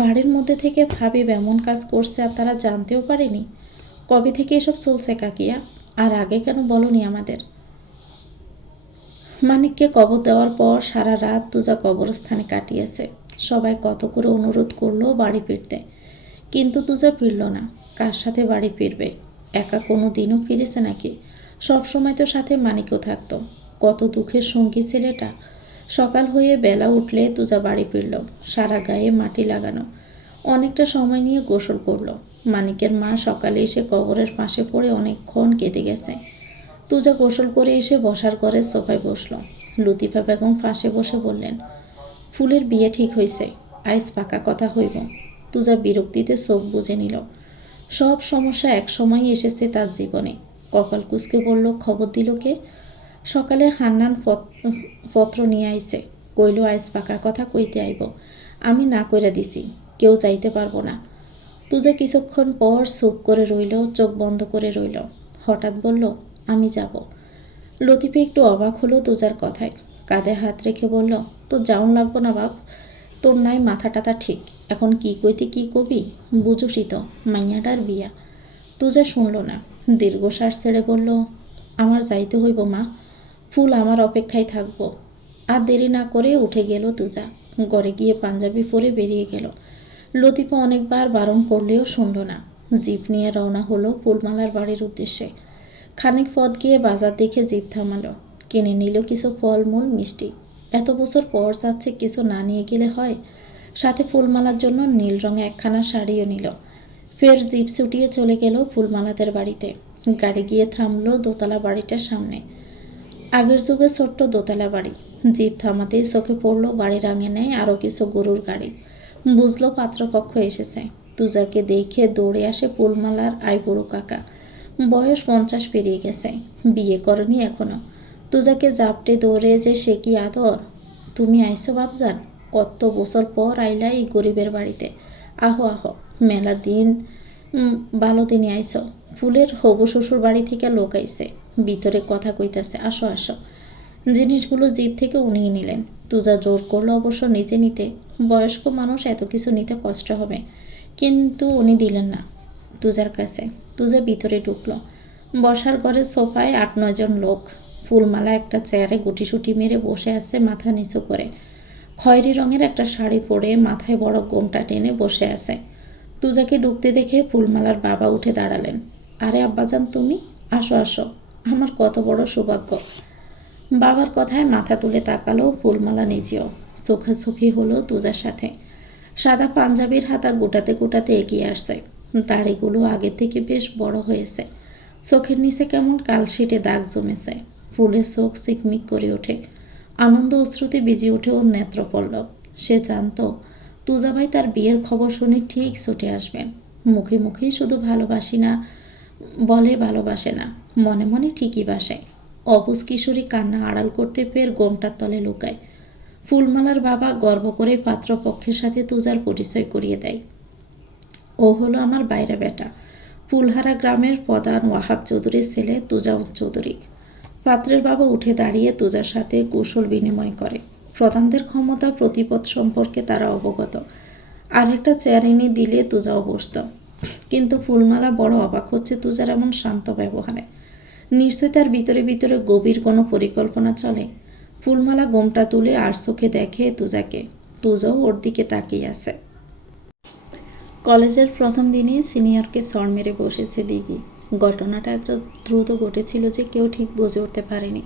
বাড়ির মধ্যে থেকে ভাবিব এমন কাজ করছে আর তারা জানতেও পারেনি। কবে থেকে এসব চলছে কাকিয়া? আর আগে কেন বলনি আমাদের? মানিককে কবর দেওয়ার পর সারা রাত তুজা কবরস্থানে কাটিয়েছে। সবাই কত করে অনুরোধ করলো বাড়ি ফিরতে, কিন্তু তুজা ফিরল না। কার সাথে বাড়ি ফিরবে? একা কোনো দিনও ফিরেছে নাকি? সব সময় তো সাথে মানিকও থাকতো। কত দুঃখের সঙ্গী ছেলেটা। সকাল হয়ে বেলা উঠলে তুজা বাড়ি ফিরল, সারা গায়ে মাটি লাগানো। অনেকটা সময় নিয়ে গোসল করলো। মানিকের মা সকালে এসে কবরের পাশে পড়ে অনেকক্ষণ কেঁদে গেছে। তুজা গোসল করে এসে বসার ঘরে সোফায় বসলো। লতিফা বেগম পাশে বসে বললেন, ফুলের বিয়ে ঠিক হয়েছে, আইস পাকা কথা হইব। তুজা বিরক্তিতে চোখ বুজে নিল। সব সমস্যা এক সময়ই এসেছে তার জীবনে। কপাল কুঁচকে বলল, খবর দিল কে? সকালে হান্নান পত্র নিয়ে আইছে, কইল আইস পাকা কথা কইতে আইব। আমি না কইরা দিছি, কেউ যাইতে পারবো না। তুজা কিছুক্ষণ পর চুপ করে রইল, চোখ বন্ধ করে রইল। হঠাৎ বলল, আমি যাব। লতিফে একটু অবাক হলো তুজার কথায়। কাঁধে হাত রেখে বলল, তোর যাওন লাগবো না বাপ, তোর নাই মাথা টাথা ঠিক। এখন কি কইতে কি কবি, বুঝুসই তো, মাইয়াটার বিয়া। তুজা শুনল না, দীর্ঘশ্বাস ছেড়ে বলল, আমার যাইতে হইব মা, ফুল আমার অপেক্ষায় থাকবো। আর দেরি না করে উঠে গেল তুজা। ঘরে গিয়ে পাঞ্জাবি পরে বেরিয়ে গেল। লতিফা অনেকবার বারণ করলেও শুনল না। জিপ নিয়ে রওনা হলো ফুলমালার বাড়ির উদ্দেশ্যে। খানিক পথ গিয়ে বাজার দেখে জিপ থামালো। কিনে নিল কিছু ফলমূল, মিষ্টি। এত বছর পর যাচ্ছে, কিছু না নিয়ে গেলে হয়। সাথে ফুলমালার জন্য নীল রঙে একখানা শাড়িও নিল। ফের জিপ ছুটিয়ে চলে গেল ফুলমালাদের বাড়িতে। গাড়ি গিয়ে থামলো দোতলা বাড়িটার সামনে। আগের যুগে ছোট্ট দোতলা বাড়ি। জিপ থামাতেই চোখে পড়ল বাড়ির আঙিনায় আরও কিছু গরুর গাড়ি। বুঝলো পাত্রপক্ষ এসেছে। তুজাকে দেখে দৌড়ে আসে ফুলমালার আইবুড়ো কাকা। বয়স 50 পেরিয়ে গেছে, বিয়ে করেনি এখনো। তুজাকে জাপটে দৌড়ে যে সে কি আদর। তুমি আইসো বাপজান, কত বছর পর আইলা এই গরিবের বাড়িতে। আহো আহো, মেলা দিন ভালো দিনে আইসো। ফুলের হবু শ্বশুর বাড়ি থেকে লোক আইছে, ভিতরে কথা কইতাছে, আসো আসো। জিনিসগুলো জিপ থেকে উনিয়ে নিলেন। তুজা জোর করলো অবশ্য নিচে নিতে। বয়স্ক মানুষ, এত কিছু নিতে কষ্ট হবে, কিন্তু উনি দিলেন না তুজার কাছে। তুজা ভিতরে ঢুকলো। বসার ঘরে সোফায় 8-9 জন লোক। ফুলমালা একটা চেয়ারে গুটিসুটি মেরে বসে আছে মাথা নিচু করে। খয়েরি রঙের একটা শাড়ি পরে মাথায় বড় গোমটা টেনে বসে আছে। তুজাকে ঢুকতে দেখে ফুলমালার বাবা উঠে দাঁড়ালেন। আরে আব্বাজান, তুমি আসো আসো, আমার কত বড় সৌভাগ্য। বাবার কথায় মাথা তুলে তাকালো ফুলমালা নিজেও। চোখাচোখি হলো তুজার সাথে। সাদা পাঞ্জাবির হাতা গোটাতে গোটাতে এগিয়ে আসছে। দাড়িগুলো আগে থেকে বেশ বড় হয়েছে। চোখের নিচে কেমন কালশিটে দাগ জমেছে। ফুলের চোখ চিকমিক করে ওঠে। আনন্দ অশ্রুতে ভিজে ওঠে ওর নেত্রপল্লব। সে জানত তুজাভাই তার বিয়ের খবর শুনে ঠিক ছুটে আসবেন। মুখে মুখেই শুধু ভালোবাসি না বলে, ভালোবাসে না, মনে মনে ঠিকই বাসে। অবুজ কিশোরী কান্না আড়াল করতে ফের গোমটার তলে লুকায়। ফুলমালার বাবা গর্ব করে পাত্রপক্ষের সাথে তুজার পরিচয় করিয়ে দেয়। ও হলো আমার বাইরা বেটা, ফুলহারা গ্রামের প্রধান ওয়াহাব চৌধুরীর ছেলে তুজাউদ চৌধুরী। পাত্রের বাবা উঠে দাঁড়িয়ে তুজার সাথে কৌশল বিনিময় করে। প্রধানদের ক্ষমতা প্রতিপদ সম্পর্কে তারা অবগত। আরেকটা চেয়ার এনে দিলে তুজাও বসত। কিন্তু ফুলমালা বড় অবাক হচ্ছে তুজার এমন শান্ত ব্যবহারে। নিশ্চয় তার ভিতরে ভিতরে গভীর কোনো পরিকল্পনা চলে। ফুলমালা গোমটা তুলে আর চোখে দেখে তুজাকে। তুজাও ওর দিকে তাকিয়ে আছে। কলেজের প্রথম দিনে সিনিয়রকে সর মেরে বসেছে দিঘি। ঘটনাটা এত দ্রুত ঘটেছিল যে কেউ ঠিক বুঝে উঠতে পারেনি।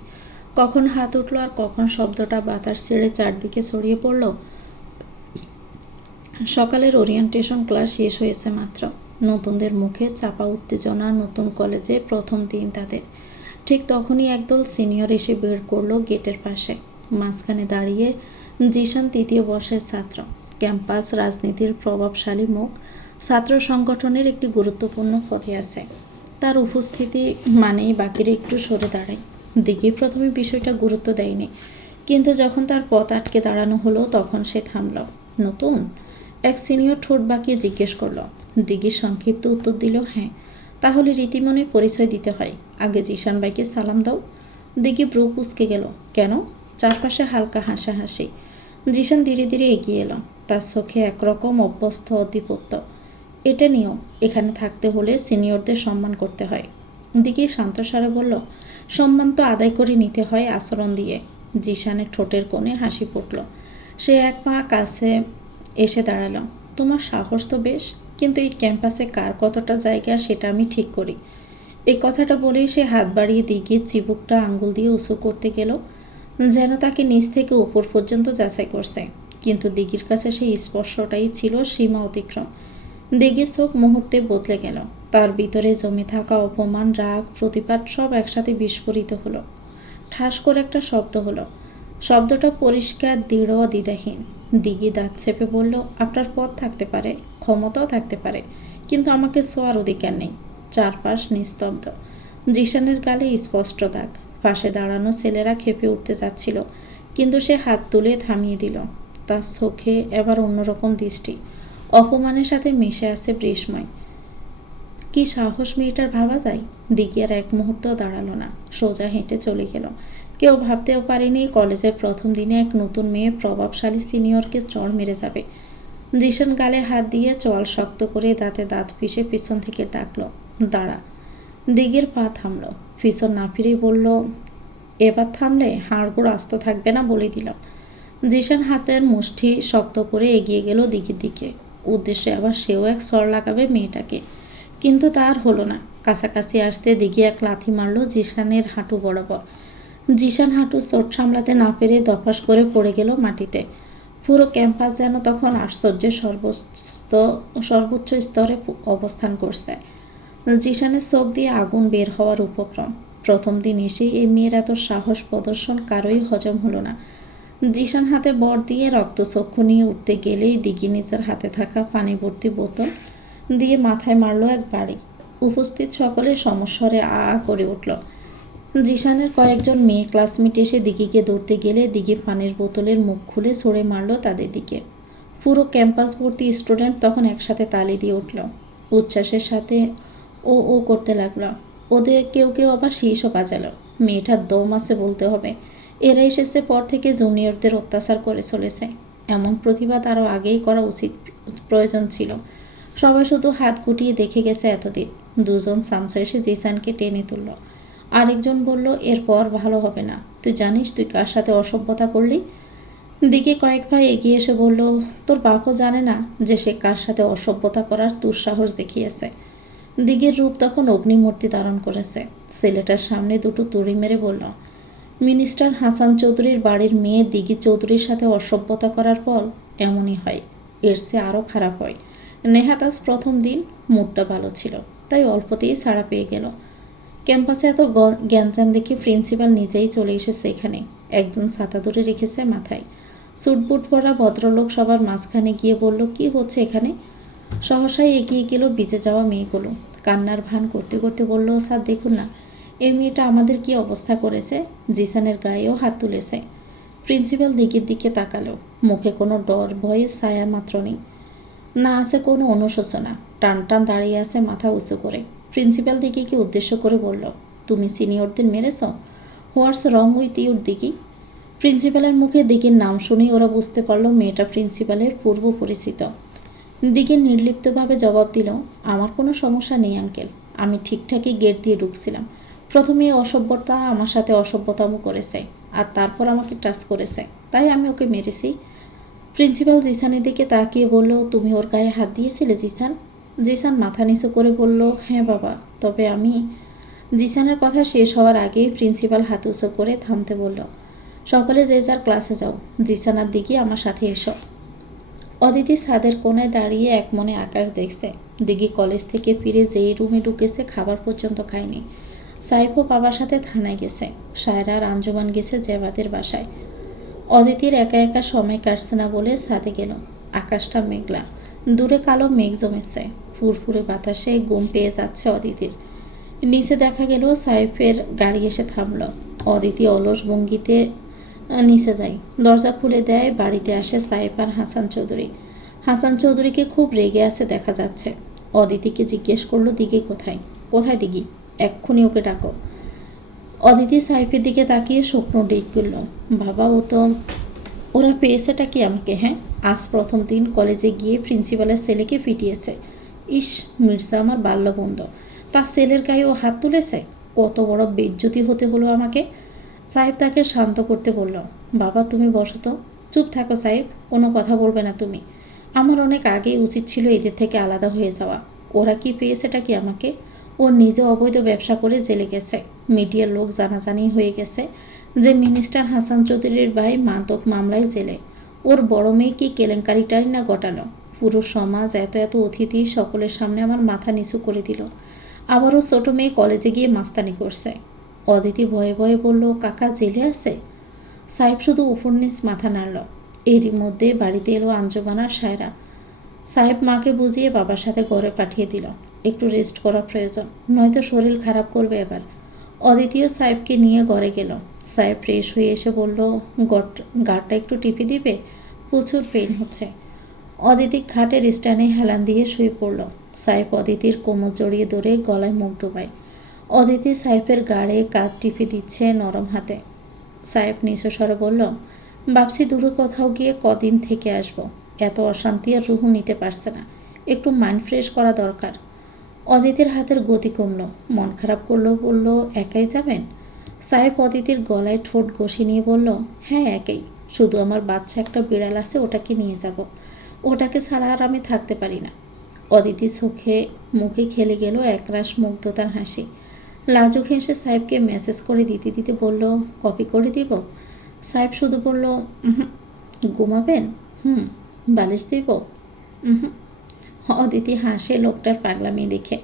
কখন হাত উঠল আর কখন শব্দটা বাতাস ছেড়ে চারদিকে ছড়িয়ে পড়ল। সকালের ওরিয়েন্টেশন ক্লাস শেষ হয়েছে মাত্র। নতুনদের মুখে চাপা উত্তেজনা, নতুন কলেজে প্রথম দিন তাদের। ঠিক তখনই একদল সিনিয়র এসে বের করলো গেটের পাশে। মাঝখানে দাঁড়িয়ে জিশান 3য় বর্ষের ছাত্র। ক্যাম্পাস রাজনীতির প্রভাবশালী মুখ। ছাত্র সংগঠনের একটি গুরুত্বপূর্ণ পদে আছে। তার উপস্থিতি মানেই বাকিরা একটু সরে দাঁড়ায়। দিঘি প্রথমে বিষয়টা গুরুত্ব দেয়নি, কিন্তু যখন তার পথ আটকে দাঁড়ানো হলো তখন সে থামল। নতুন? এক সিনিয়র ঠোঁট বাঁকিয়ে জিজ্ঞেস করলো। দিঘি সংক্ষিপ্ত উত্তর দিল, হ্যাঁ। তাহলে রীতিমনে পরিচয় দিতে হয়। আগে জিশান ভাইকে সালাম দাও। দিঘি ব্রু কুঁচকে গেল। কেন? চারপাশে হালকা হাসাহাসি। জিশান ধীরে ধীরে এগিয়ে এলো। তার চোখে একরকম অভ্যস্ত আধিপত্য। এটা নিয়েও এখানে থাকতে হলে সিনিয়রদের সম্মান করতে হয়। দিঘি শান্তস্বরে বলল, সম্মান তো আদায় করে নিতে হয় আচরণ দিয়ে। জিশানের ঠোঁটের কোণে হাসি ফুটল। সে এক পা কাছে এসে দাঁড়ালো। তোমার সাহস তো বেশ, কিন্তু এই ক্যাম্পাসে কার কতটা জায়গা সেটা আমি ঠিক করি। এই কথাটা বলেই সে হাত বাড়িয়ে দিঘির চিবুকটা আঙ্গুল দিয়ে উঁচু করতে গেল, যেন তাকে নিচ থেকে উপর পর্যন্ত যাচাই করছে। কিন্তু দিঘির কাছে সেই স্পর্শটাই ছিল সীমা অতিক্রম। দিঘির চোখ মুহূর্তে বদলে গেল। তার ভিতরে জমে থাকা অপমান, রাগ, প্রতিবাদ সব একসাথে বিস্ফোরিত হলো। ঠাস করে একটা শব্দ হলো। শব্দটা পরিষ্কার, দৃঢ়, দ্বিধাহীন। দিঘি দাঁত চেপে বলল, আপনার পথ থাকতে পারে, ক্ষমতাও থাকতে পারে, কিন্তু আমাকে ছোঁয়ার অধিকার নেই। চারপাশ নিস্তব্ধ। জিশানের গালে স্পষ্ট দাগ। পাশে দাঁড়ানো ছেলেরা ক্ষেপে উঠতে যাচ্ছিল, কিন্তু সে হাত তুলে থামিয়ে দিল। তার চোখে এবার অন্যরকম দৃষ্টি, অপমানের সাথে মিশে আছে বিস্ময়। কি সাহস মেয়েটার, ভাবা যায়? দিঘি আর এক মুহূর্তও দাঁড়ালো না, সোজা হেঁটে চলে গেল। কেউ ভাবতেও পারেনি কলেজের প্রথম দিনে এক নতুন মেয়ে প্রভাবশালী সিনিয়রকে চড় মেরে যাবে। জিশান গালে হাত দিয়ে চোয়াল শক্ত করে দাঁতে দাঁত পিষে পিছন থেকে ডাকলো, দাঁড়া। দিঘির পা থামল। পিছন না ফিরেই বলল, এবার থামলে হাড়গোড় আস্ত থাকবে না বলে দিলাম। জিশান হাতের মুষ্টি শক্ত করে এগিয়ে গেল দিঘির দিকে। উদ্দেশ্যে আবার সেও এক সর লাগাবে মেয়েটাকে, কিন্তু তার হলো না। কাছাকাছি আসতে দিঘি এক লাথি মারল জিশানের হাঁটু বরাবর। জিশান হাঁটু চোট সামলাতে না পেরে দফাস করে পড়ে গেল মাটিতে। পুরো ক্যাম্পাস যেন তখন আশ্চর্যের সর্বোচ্চ স্তরে অবস্থান করছে। জিশানের চোখ দিয়ে আগুন বের হওয়ার উপক্রম। প্রথম দিন এসেই এই মেয়ের এত সাহস প্রদর্শন কারোই হজম হলো না। জিশান হাতে বর দিয়ে রক্তচক্ষু নিয়ে উঠতে গেলেই দিঘি নিজের হাতে থাকা পানি ভর্তি বোতল দিয়ে মাথায় মারল এক বাড়ি। উপস্থিত সকলে সমস্বরে আ করে উঠল। জিশানের কয়েকজন মেয়ে ক্লাসমেট এসে দিঘিকে ধরতে গেলে দিঘি পানির বোতলের মুখ খুলে ছড়ে মারল তাদের দিকে। পুরো ক্যাম্পাস ভর্তি স্টুডেন্ট তখন একসাথে তালি দিয়ে উঠল, উচ্ছ্বাসের সাথে ও ও করতে লাগলো। ওদের কেউ কেউ আবার শীষও বাজালো। মেয়েটার দম আছে বলতে হবে। এরা এসেছে পর থেকে জুনিয়রদের অত্যাচার করে চলেছে। এমন প্রতিবাদ আরও আগেই করা উচিত, প্রয়োজন ছিল। সবাই শুধু হাত গুটিয়ে দেখে গেছে এতদিন। দুজন সামসা এসে জিসানকে টেনে তুলল। আরেকজন বলল, এরপর ভালো হবে না। তুই জানিস তুই কার সাথে অসভ্যতা করলি? দিকে কয়েক ভাই এগিয়ে এসে বলল, তোর বাপও জানে না যে সে কার সাথে অসভ্যতা করার দুঃসাহস দেখিয়েছে। দিঘির রূপ তখন অগ্নিমূর্তি ধারণ করেছে। ছেলেটার সামনে দুটো তুড়ি মেরে বলল, মিনিস্টার হাসান চৌধুরীর বাড়ির মেয়ে দিঘি চৌধুরীর সাথে অসভ্যতা করার ফল এমনই হয়, এর চেয়ে আরও খারাপ হয়। নেহাত আজ প্রথম দিন, মুডটা ভালো ছিল, তাই অল্পতেই ছাড়া পেয়ে গেল। ক্যাম্পাসে এত গ্যাঞ্জাম দেখে প্রিন্সিপাল নিজেই চলে এসেছে এখানে। একজন ছাতা ধরে রেখেছে মাথায়। সুটবুট পরা ভদ্রলোক সবার মাঝখানে গিয়ে বলল, কি হচ্ছে এখানে? সহসাই এগিয়ে গেল ভিজে যাওয়া মেয়েগুলো। কান্নার ভান করতে করতে বলল, স্যার দেখুন না, এই মেয়েটা আমাদের কি অবস্থা করেছে। জিসানের গায়েও হাত তুলেছে। প্রিন্সিপাল দিকের দিকে তাকালো। মুখে কোনো ডর ভয়ের ছায়া মাত্র নেই, না আছে কোনো অনুশোচনা। টান টান দাঁড়িয়ে আছে মাথা উঁচু করে। প্রিন্সিপাল দিঘিকে উদ্দেশ্য করে বলল, তুমি সিনিয়রদের মেরেছ? হোয়াটস রং উইথ ইউর দিঘি? প্রিন্সিপালের মুখে দিঘির নাম শুনেই ওরা বুঝতে পারল মেয়েটা প্রিন্সিপালের পূর্ব পরিচিত। দিঘি নির্লিপ্তভাবে জবাব দিল, আমার কোনো সমস্যা নেই আঙ্কেল, আমি ঠিকঠাকই গেট দিয়ে ঢুকছিলাম। প্রথমে অসভ্যতা আমার সাথে অসভ্যতামো করেছে, আর তারপর আমাকে টাচ করেছে, তাই আমি ওকে মেরেছি। প্রিন্সিপাল জিসানের দিকে তাকিয়ে বলল, তুমি ওর গায়ে হাত দিয়েছিলে জিসান? জিসান মাথা নিচু করে বলল, হ্যাঁ বাবা, তবে আমি। জিসানের কথা শেষ হওয়ার আগেই প্রিন্সিপাল হাত উঁচু করে থামতে বলল, সকলে যে যার ক্লাসে যাও, জিসানার দিকে আমার সাথে এসো। অদিতি ছাদের কোণায় দাঁড়িয়ে এক মনে আকাশ দেখছে। দিঘি কলেজ থেকে ফিরে যেই রুমে ঢুকেছে খাবার পর্যন্ত খায়নি। সাইফও বাবার সাথে থানায় গেছে। সায়রা আর আঞ্জুমান গেছে জেবাদের বাসায়। অদিতির একা একা সময় কাটছে না বলে ছাদে গেল। আকাশটা মেঘলা, দূরে কালো মেঘ জমেছে। ফুরফুরে বাতাসে ঘুম পেয়ে যাচ্ছে অদিতির। নিচে দেখা গেল সাইফের গাড়ি এসে থামল। অদিতি অলস ভঙ্গিতে নিচে যায়, দরজা খুলে দেয়। বাড়িতে আসে সাইফ আর হাসান চৌধুরী। হাসান চৌধুরীকে খুব রেগে আছে দেখা যাচ্ছে। অদিতিকে জিজ্ঞেস করলো, দিঘি কোথায়? কোথায় দিঘি? এক্ষুনি ওকে ডাকো। অদিতি সাইফের দিকে তাকিয়ে শুকনো ডেক করল, বাবা ও তো, ওরা পেয়েছেটা কি আমাকে? হ্যাঁ, আজ প্রথম দিন কলেজে গিয়ে প্রিন্সিপালের ছেলেকে পিটিয়েছে। ইস, মির্জা আমার বাল্যবন্ধু, তার ছেলের গায়ে ও হাত তুলেছে। কত বড় বেইজ্জতি হতে হলো আমাকে। সাহেব তাকে শান্ত করতে বলল, বাবা তুমি বসো তো। চুপ থাকো সাহেব, কোনো কথা বলবে না তুমি। আমার অনেক আগেই উচিত ছিল এদের থেকে আলাদা হয়ে যাওয়া। ওরা কি পেয়েছেটা কি আমাকে? ওর নিজে অবৈধ ব্যবসা করে জেলে গেছে, মিডিয়ার লোক জানাজানি হয়ে গেছে যে মিনিস্টার হাসান চৌধুরীর ভাই মাদক মামলায় জেলে। ওর বড় মেয়ে কি কেলেঙ্কারিটাই না ঘটালো। পুরো সমাজ এত এত অতিথি সকলের সামনে আমার মাথা নিচু করে দিল। আবারও ছোট মেয়ে কলেজে গিয়ে মাস্তানি করছে। অদিতি ভয়ে ভয়ে বলল, কাকা জেলে আছে? সাহেব শুধু উপর নিচ মাথা নাড়ল। এরই মধ্যে বাড়িতে এলো আঞ্জুমান আর সায়রা। সাহেব মাকে বুঝিয়ে বাবার সাথে ঘরে পাঠিয়ে দিল। একটু রেস্ট করা প্রয়োজন, নয়তো শরীর খারাপ করবে এবার। অদিতিও সাহেবকে নিয়ে ঘরে গেল। সাহেব ফ্রেশ হয়ে এসে বলল, গাটা একটু টিপে দিবে, প্রচুর পেইন হচ্ছে। অদিতি খাটের স্ট্যান্ডে হেলান দিয়ে শুয়ে পড়ল। সাহেব অদিতির কোমর জড়িয়ে ধরে গলায় মুখ ডোবায়। অদিতি সাহেবের গাড়ে কাঁধ টিপে দিচ্ছে নরম হাতে। সাহেব নিচু স্বরে বলল, ভাবছি দূরে কোথাও গিয়ে কদিন থেকে আসব। এত অশান্তি আর রুহু নিতে পারছে না, একটু মাইন্ড ফ্রেশ করা দরকার। অদিতির হাতের গতি কমল, মন খারাপ করলো, বলল, একাই যাবেন? সাহেব অদিতির গলায় ঠোঁট ঘষে নিয়ে বলল, হ্যাঁ একাই, শুধু আমার বাচ্চা একটা বিড়াল আছে, ওটাকে নিয়ে যাব। ওটাকে ছাড়া আর আমি থাকতে পারি না। অদিতির চোখে মুখে খেলে গেল একরাশ মুগ্ধতার হাসি। লাজুক হেসে সাহেবকে মেসেজ করে দিতে দিতে বলল, কপি করে দিব? সাহেব শুধু বলল, ঘুমাবেন? বালিশ দিব? অদিতি হাসে লোকটার পাগলামি দেখে।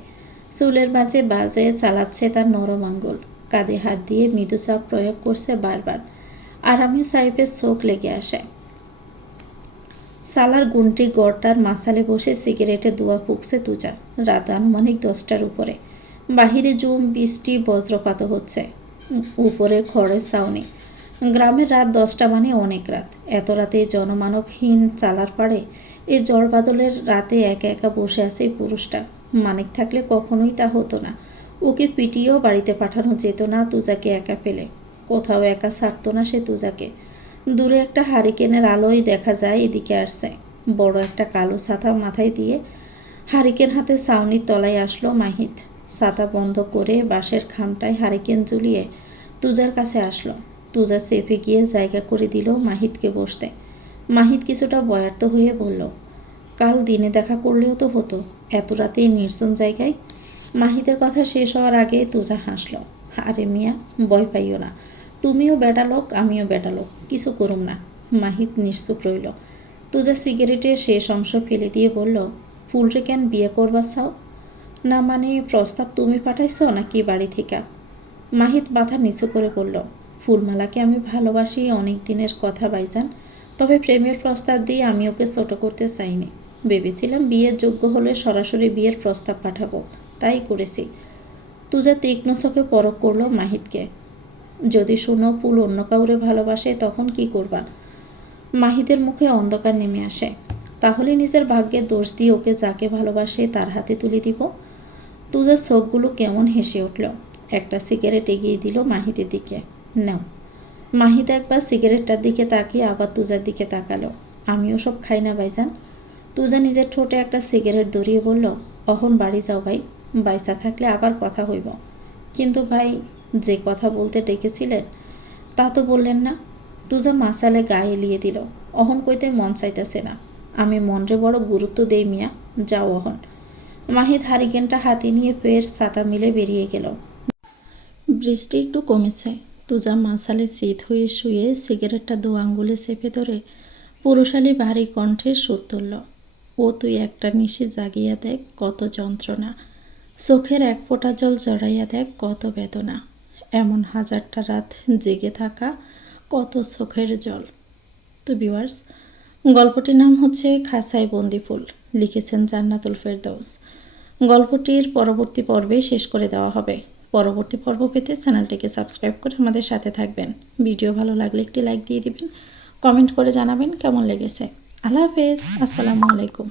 চুলের বাজে বাজে চালাচ্ছে তার নরম আঙ্গুল, কাঁধে হাত দিয়ে মৃদু চাপ প্রয়োগ করছে বারবার। আরামে সাহেবের চোখ লেগে আসে। সালার গুন্টি গড়টার মাসালে বসে সিগারেটে ধোঁয়া ফুঁকছে তুজা। রাত আনুমানিক 10টার উপরে। বাহিরে জুম বৃষ্টি বজ্রপাত হচ্ছে, উপরে খড়ের ছাউনি। গ্রামের রাত 10টা মানে অনেক রাত। এত রাতে জনমানবহীন চালার পাড়ে এই ঝড় বাদলের রাতে একা একা বসে আছে এই পুরুষটা। মানিক থাকলে কখনোই তা হতো না। ওকে পিটিয়েও বাড়িতে পাঠানো যেত না তুজাকে একা পেলে। কোথাও একা ছাড়তো না সে তুজাকে। দূরে একটা হারিকেনের আলোয় দেখা যায় এদিকে আসছে। বড় একটা কালো ছাতা মাথায় দিয়ে হারিকেন হাতে ছাউনির তলায় আসলো মাহিত। ছাতা বন্ধ করে বাঁশের খামটায় হারিকেন ঝুলিয়ে তুজার কাছে আসলো। তুজা চেপে গিয়ে জায়গা করে দিল মাহিতকে বসতে। মাহিত কিছুটা বয়ার্ত হয়ে বলল, কাল দিনে দেখা করলেও তো হতো, এত রাতে নির্জন জায়গায়। মাহিতের কথা শেষ হওয়ার আগে তুজা হাসল। আরে মিয়া, ভয় পাইও না, তুমিও বেটা লোক, আমিও বেটা লোক, কিছু করুম না। মাহিত নিশ্চুপ রইল। তুজা সিগারেটের শেষ অংশ ফেলে দিয়ে বলল, ফুলরে কেন বিয়ে করবা চাও? না মানে প্রস্তাব তুমি পাঠাইছ নাকি বাড়ি থেকে? মাহিত মাথা নিচু করে বলল, ফুলমালাকে আমি ভালোবাসি, অনেক দিনের কথা ভাইজান, তবে প্রেমের প্রস্তাব দিয়ে আমি ওকে ছোট করতে চাইনি। ভেবেছিলাম বিয়ের যোগ্য হলে সরাসরি বিয়ের প্রস্তাব পাঠাবো, তাই করেছি। তুজা তীক্ষ্ণ চোখে পরখ করল মাহিতকে। যদি শুনো ফুল অন্য কাউরে ভালোবাসে তখন কি করবা? মাহিতের মুখে অন্ধকার নেমে আসে। তাহলে নিজের ভাগ্যের দোষ দিয়ে ওকে যাকে ভালোবাসে তার হাতে তুলে দিব। তুজার চোখগুলো কেমন হেসে উঠল। একটা সিগারেট এগিয়ে দিল মাহিতের দিকে। নাও। মাহিত একবার সিগারেটটার দিকে তাকিয়ে আবার তুজার দিকে তাকালো। আমিও সব খাই না ভাইজান। তুজা নিজের ঠোঁটে একটা সিগারেট ধরিয়ে বলল, অহন বাড়ি যাও ভাই, বাইসা থাকলে আবার কথা হইব। কিন্তু ভাই, যে কথা বলতে ডেকেছিলেন তা তো বললেন না। তুজা মাসালে গায়ে এলিয়ে দিল। অহন কইতে মন চাইতেছে না। আমি মনরে বড় গুরুত্ব দেই মিয়া, যাও অহন। মাহিত হারিকেনটা হাতে নিয়ে ফের ছাতা মিলে বেরিয়ে গেল। বৃষ্টি একটু কমেছে। তুজা মাসালে শীত হয়ে শুয়ে সিগারেটটা 2 আঙ্গুলে চেপে ধরে পুরুষালী ভারী কণ্ঠে সুর তুলল, ও তুই একটা নিশি জাগিয়া দেখ কত যন্ত্রণা, চোখের এক ফোঁটা জল জড়াইয়া দেখ কত বেদনা, এমন হাজারটা রাত জেগে থাকা কত চোখের জল। তো ভিউয়ার্স, গল্পটির নাম হচ্ছে খাঁচায় বন্দি ফুল, লিখেছেন জান্নাতুল ফেরদৌস। গল্পটির পরবর্তী পর্বে শেষ করে দেওয়া হবে। পরবর্তী পর্ব পেতে চ্যানেলটিকে সাবস্ক্রাইব করে আমাদের সাথে থাকবেন। ভিডিও ভালো লাগলে একটি লাইক দিয়ে দিবেন, কমেন্ট করে জানাবেন কেমন লেগেছে। আল্লাহ হাফেজ, আসসালামু আলাইকুম।